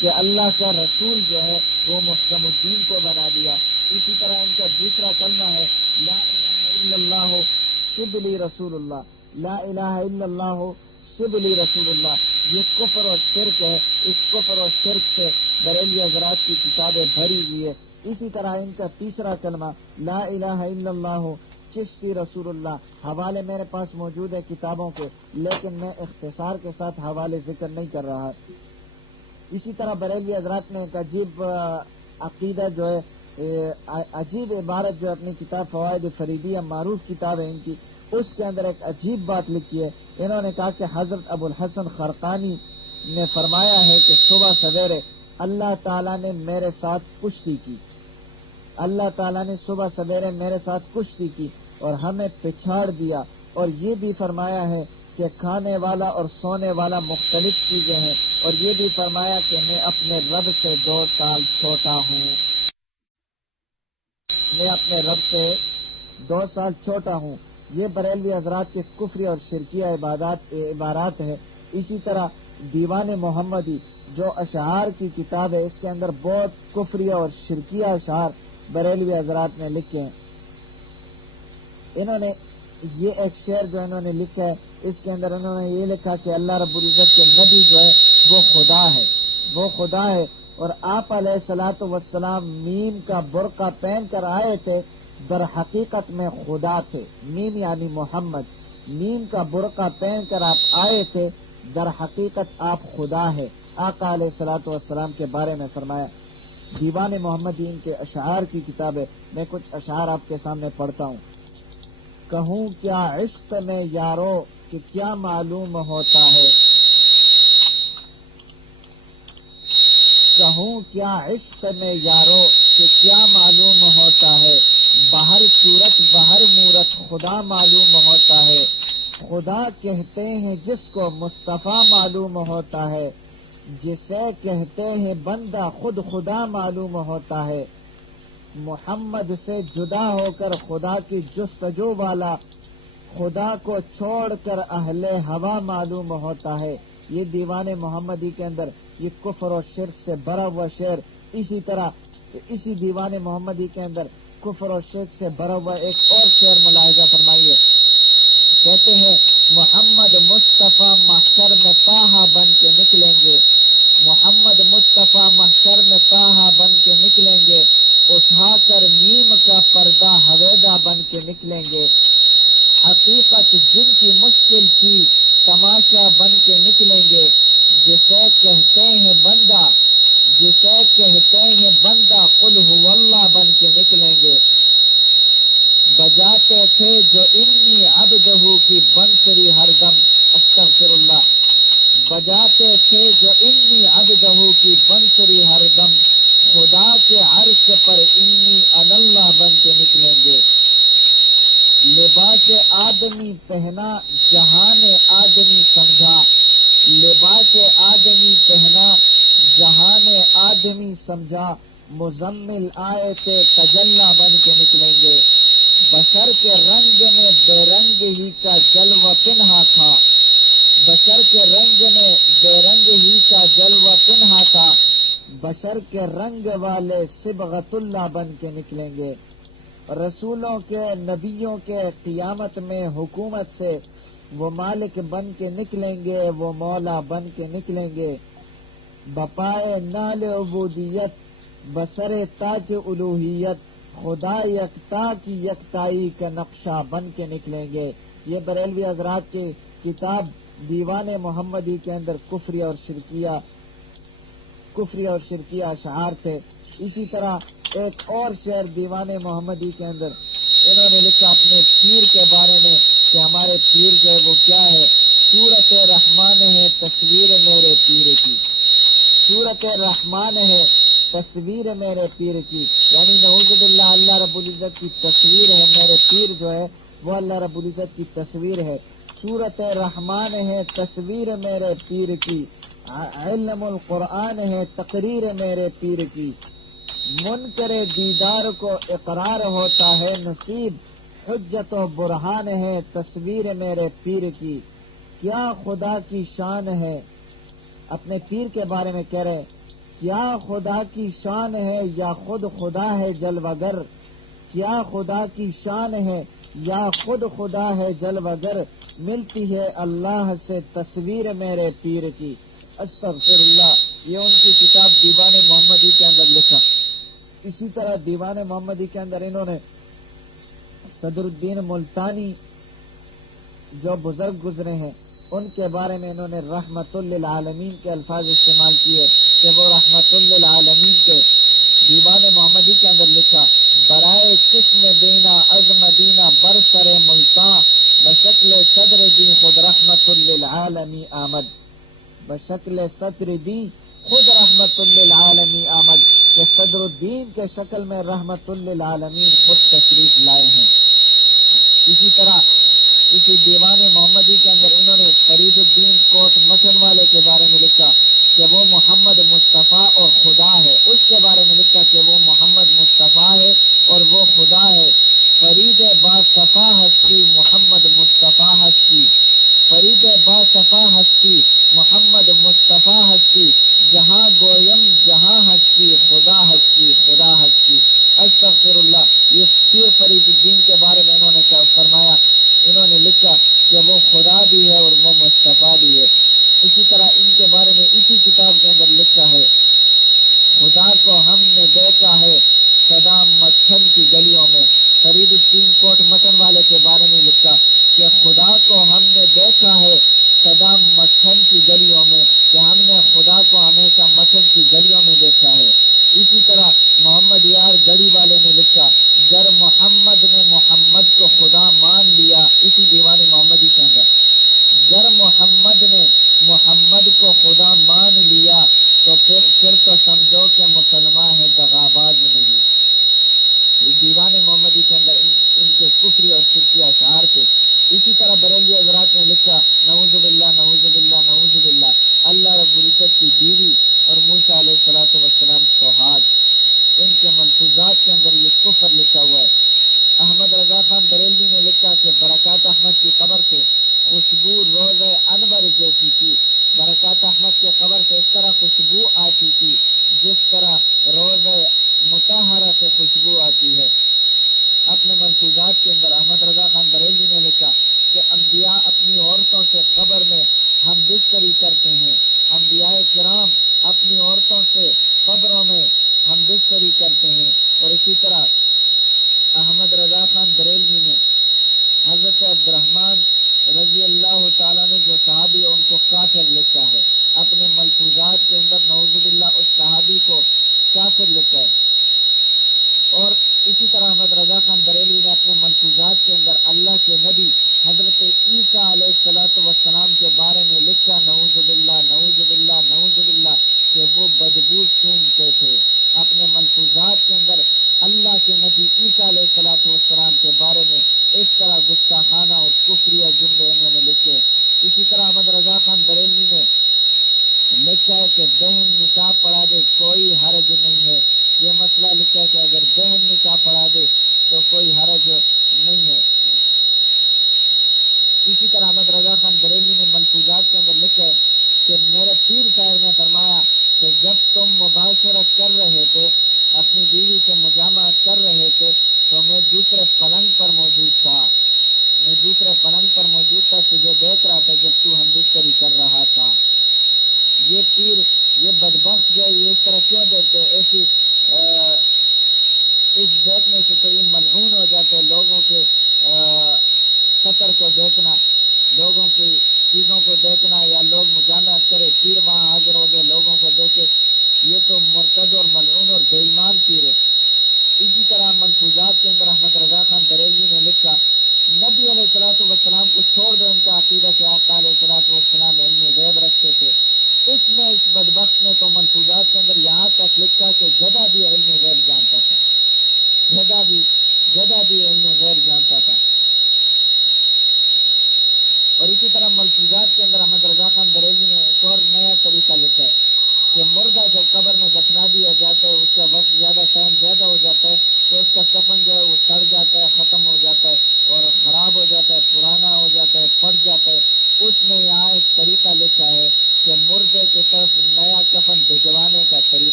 کہ اللہ کا رسول جو ہے وہ محکم الدین کو بنا دیا۔ اسی طرح ان کا دوسرا کلمہ ہے لا الہ الا اللہ شبلی رسول اللہ، لا الہ الا اللہ شبلی رسول اللہ۔ یہ کفر اور شرک ہے، اس کفر اور شرک سے بریلوی حضرات کی کتابیں بھری ہوئی ہے۔ اسی طرح ان کا تیسرا کلمہ لا الہ الا اللہ چشتی رسول اللہ، حوالے میرے پاس موجود ہے کتابوں کے، لیکن میں اختصار کے ساتھ حوالے ذکر نہیں کر رہا۔ اسی طرح بریلوی حضرات نے ایک عجیب عقیدہ جو ہے، عجیب عبارت جو اپنی کتاب فوائد فریدیہ معروف کتاب ہے ان کی، اس کے اندر ایک عجیب بات لکھی ہے۔ انہوں نے کہا کہ حضرت ابو الحسن خرقانی نے فرمایا ہے کہ صبح سویرے اللہ تعالیٰ نے میرے ساتھ کشتی کی، اللہ تعالیٰ نے صبح سویرے میرے ساتھ کشتی کی اور ہمیں پچھاڑ دیا، اور یہ بھی فرمایا ہے کہ کھانے والا اور سونے والا مختلف چیزیں ہیں، اور یہ بھی فرمایا کہ میں اپنے رب سے 2 سال چھوٹا ہوں، میں اپنے رب سے 2 سال چھوٹا ہوں۔ یہ بریلوی حضرات کے کفری اور شرکیہ عبارات ہے۔ اسی طرح دیوان محمدی جو اشعار کی کتاب ہے، اس کے اندر بہت کفری اور شرکیہ اشعار بریلوی حضرات نے لکھے ہیں۔ انہوں نے یہ ایک شعر جو انہوں نے لکھا ہے، اس کے اندر انہوں نے یہ لکھا کہ اللہ رب العزت کے نبی جو ہے وہ خدا ہے، وہ خدا ہے، اور آپ علیہ الصلوۃ والسلام میم کا برقع پہن کر آئے تھے، در حقیقت میں خدا تھے۔ میم یعنی محمد، میم کا برقع پہن کر آپ آئے تھے، در حقیقت آپ خدا ہے۔ آقا علیہ الصلوۃ والسلام کے بارے میں فرمایا۔ دیوان محمدین کے اشعار کی کتاب ہے، میں کچھ اشعار آپ کے سامنے پڑھتا ہوں۔ کہوں کیا عشق میں یارو کہ کیا معلوم ہوتا ہے، کہوں کیا عشق میں یارو کہ کیا معلوم ہوتا ہے، بہر صورت بہر مورت خدا معلوم ہوتا ہے، خدا کہتے ہیں جس کو مصطفیٰ معلوم ہوتا ہے، جسے کہتے ہیں بندہ خود خدا معلوم ہوتا ہے، محمد سے جدا ہو کر خدا کی جستجو والا، خدا کو چھوڑ کر اہل ہوا معلوم ہوتا ہے۔ یہ دیوان محمدی کے اندر یہ کفر و شرک سے بھرا ہوا شعر۔ اسی طرح اسی دیوان محمدی کے اندر کفر و شرک سے بھرا ہوا ایک اور شعر ملاحظہ فرمائیے۔ کہتے ہیں محمد مصطفیٰ محشر میں طٰہٰ بن کے نکلیں گے، محمد مصطفیٰ محشر میں طٰہٰ بن کے نکلیں گے، اٹھا کر نیم کا پردہ ہویدا بن کے نکلیں گے، حقیقت جن کی مشکل تھی تماشا بن کے نکلیں گے، جسے کہتے ہیں بندہ، جسے کہتے ہیں بندہ قل هو اللہ بن کے نکلیں گے، بجاتے تھے جو انی عبدہ کی بنسری ہر دم، استغفر اللہ، بجاتے تھے پہنا جہان آدمی سمجھا، لباس آدمی پہنا جہان آدمی سمجھا، مزمل آئے تھے تجلا بن کے نکلیں گے، بشر کے رنگ میں بے رنگ ہی کا جلوہ پنہا تھا، بشر کے رنگ میں بے رنگ ہی کا جلوہ پنہا تھا، بشر کے رنگ والے صبغت اللہ بن کے نکلیں گے، رسولوں کے نبیوں کے قیامت میں حکومت سے وہ مالک بن کے نکلیں گے، وہ مولا بن کے نکلیں گے، بپائے نال عبودیت بسر تاج الوہیت، خدا یکتا کی یکتائی کا نقشہ بن کے نکلیں گے۔ یہ بریلوی حضرات کی کتاب دیوان محمدی کے اندر کفری اور شرکیہ اشعار تھے۔ اسی طرح ایک اور شعر دیوان محمدی کے اندر انہوں نے لکھا اپنے پیر کے بارے میں کہ ہمارے پیر جو ہے وہ کیا ہے، صورت رحمان ہے تصویر میرے پیر کی، صورت رحمان ہے تصویر میرے پیر کی، یعنی نعوذ باللہ اللہ رب العزت کی تصویر ہے، میرے پیر جو ہے وہ اللہ رب العزت کی تصویر ہے، صورت رحمان ہے تصویر میرے پیر کی، علم القرآن ہے تقریر میرے پیر کی، منکر دیدار کو اقرار ہوتا ہے نصیب، حجت و برہان ہے تصویر میرے پیر کی، کیا خدا کی شان ہے، اپنے پیر کے بارے میں کہہ رہے کیا خدا کی شان ہے یا خود خدا ہے جلوگر، کیا خدا کی شان ہے یا خود خدا ہے جلوگر، ملتی ہے اللہ سے تصویر میرے پیر کی۔ استغفر اللہ، یہ ان کی کتاب دیوان محمدی کے اندر لکھا۔ اسی طرح دیوان محمدی کے اندر انہوں نے صدر الدین ملتانی جو بزرگ گزرے ہیں ان کے بارے میں انہوں نے رحمت للعالمین کے الفاظ استعمال کیے کہ وہ رحمت للعالمین کے دیوان محمدی کے اندر لکھا، برائے قسم دینا از مدینہ برسر ملتاں، بشکل صدر دی خود رحمت للعالمی آمد، بشکل صدر دی خود رحمت للعالمی آمد، کہ صدر الدین کے شکل میں رحمت للعالمین خود تشریف لائے ہیں۔ اسی طرح اسی دیوان محمدی کے اندر انہوں نے فرید الدین کوٹ مٹن والے کے بارے میں لکھا کہ وہ محمد مصطفیٰ اور خدا ہے، اس کے بارے میں لکھا کہ وہ محمد مصطفیٰ ہے اور وہ خدا ہے، فرید با صفا ہستی محمد مصطفیٰ ہستی، فرید با صفا ہستی محمد مصطفیٰ ہستی، جہاں گویم جہاں ہستی خدا ہستی خدا ہستی۔ استغفر اللہ، یہ پیر فرید الدین کے بارے میں انہوں نے فرمایا، انہوں نے لکھا کہ وہ خدا بھی ہے اور وہ مصطفیٰ بھی ہے۔ اسی طرح ان کے بارے میں اس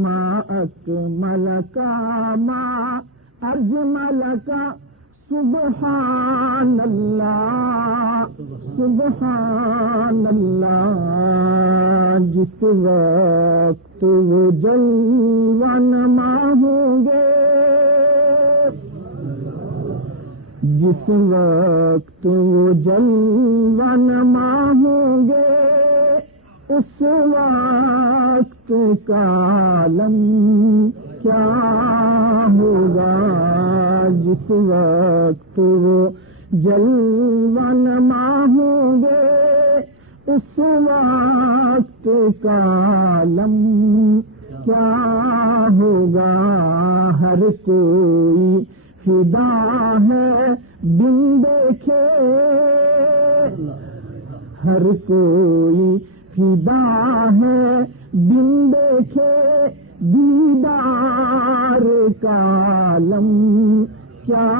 ما اکمل کا ما اجمل کا سبحان اللہ سبحان اللہ. جس وقت وہ جلوہ نما ہوں گے جس وقت وہ جلوہ نما ہوں گے اس وقت کا عالم کیا ہوگا. جس وقت وہ جلوہ نما ہوں گے اس وقت کا عالم کیا ہوگا. ہر کوئی فدا ہے بن دیکھے ہر کوئی فدا ہے بن دیکھے دیدار کا عالم کیا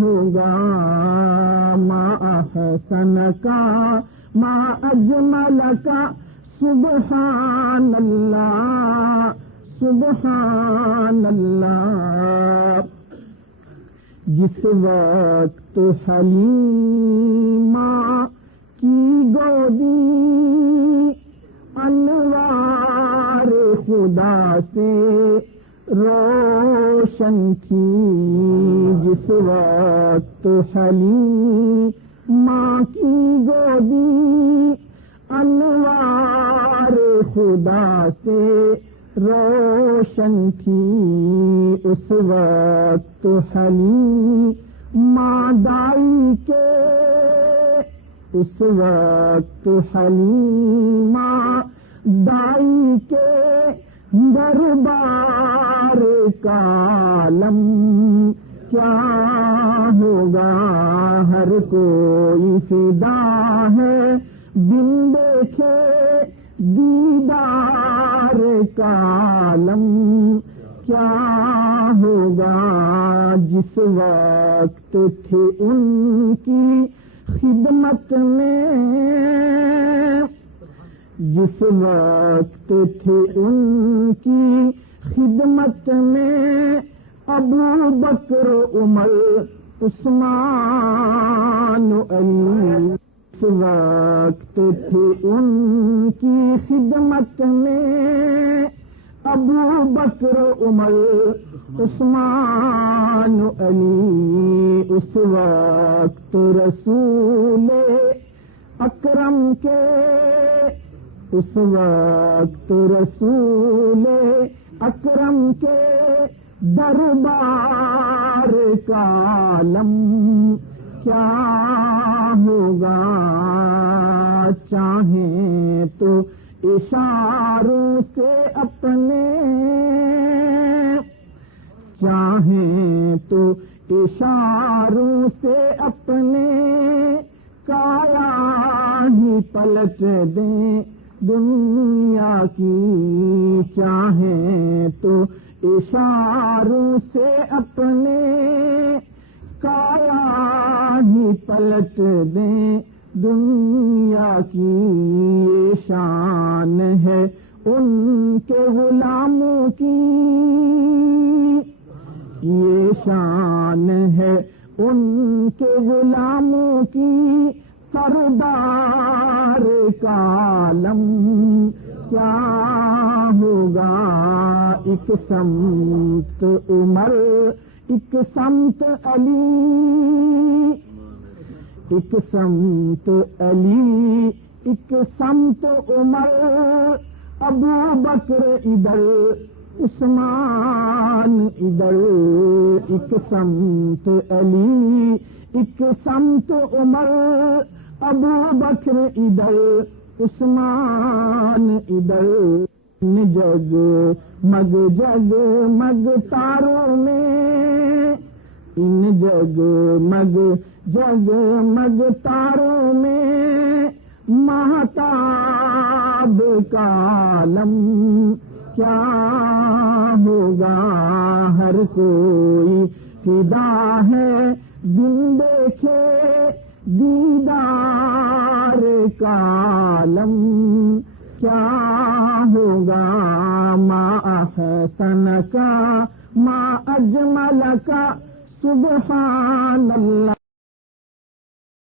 ہوگا. ما احسن کا ما اجمل کا سبحان اللہ سبحان اللہ. جس وقت حلیمہ کی گودی انوار خدا سے روشن تھی. جس وقت حلیمہ کی گودی انوار خدا سے روشن تھی. اس وقت حلیمہ دائی کے اس وقت حلیمہ دائی کے دربار کا عالم کیا ہوگا. ہر کوئی فدا ہے بن دیکھے دیدار کا عالم کیا ہوگا. جس وقت تھے ان کی خدمت میں جس وقت تھے ان کی خدمت میں ابو بکر عمر عثمان علی. جس وقت تھے ان کی خدمت میں ابو بکر عمر عثمان علی. اس وقت رسول اکرم کے اس وقت رسول اکرم کے دربار کا عالم کیا ہوگا. چاہیں تو اشاروں سے اپنے چاہیں تو اشاروں سے اپنے کایا ہی پلٹ دیں دنیا کی. چاہیں تو اشاروں سے اپنے کایا ہی پلٹ دیں دنیا کی. یہ شان ہے ان کے غلاموں کی یہ شان ہے ان کے غلاموں کی. سردار کا عالم کیا ہوگا. ایک سمت عمر ایک سمت علی ایک سمت علی ایک سمت عمر ابو بکر ادھر عثمان ادھر. ایک سمت علی ایک سمت عمر ابو بکر ادھر عثمان ادھر. جگ مگ تاروں میں ان جگ مگ تاروں میں مہتاب کا عالم کیا ہوگا. ہر کوئی فدا ہے بن دیکھے دیدار کا عالم کیا ہوگا. ما حسن کا ما اجمل کا سبحان اللہ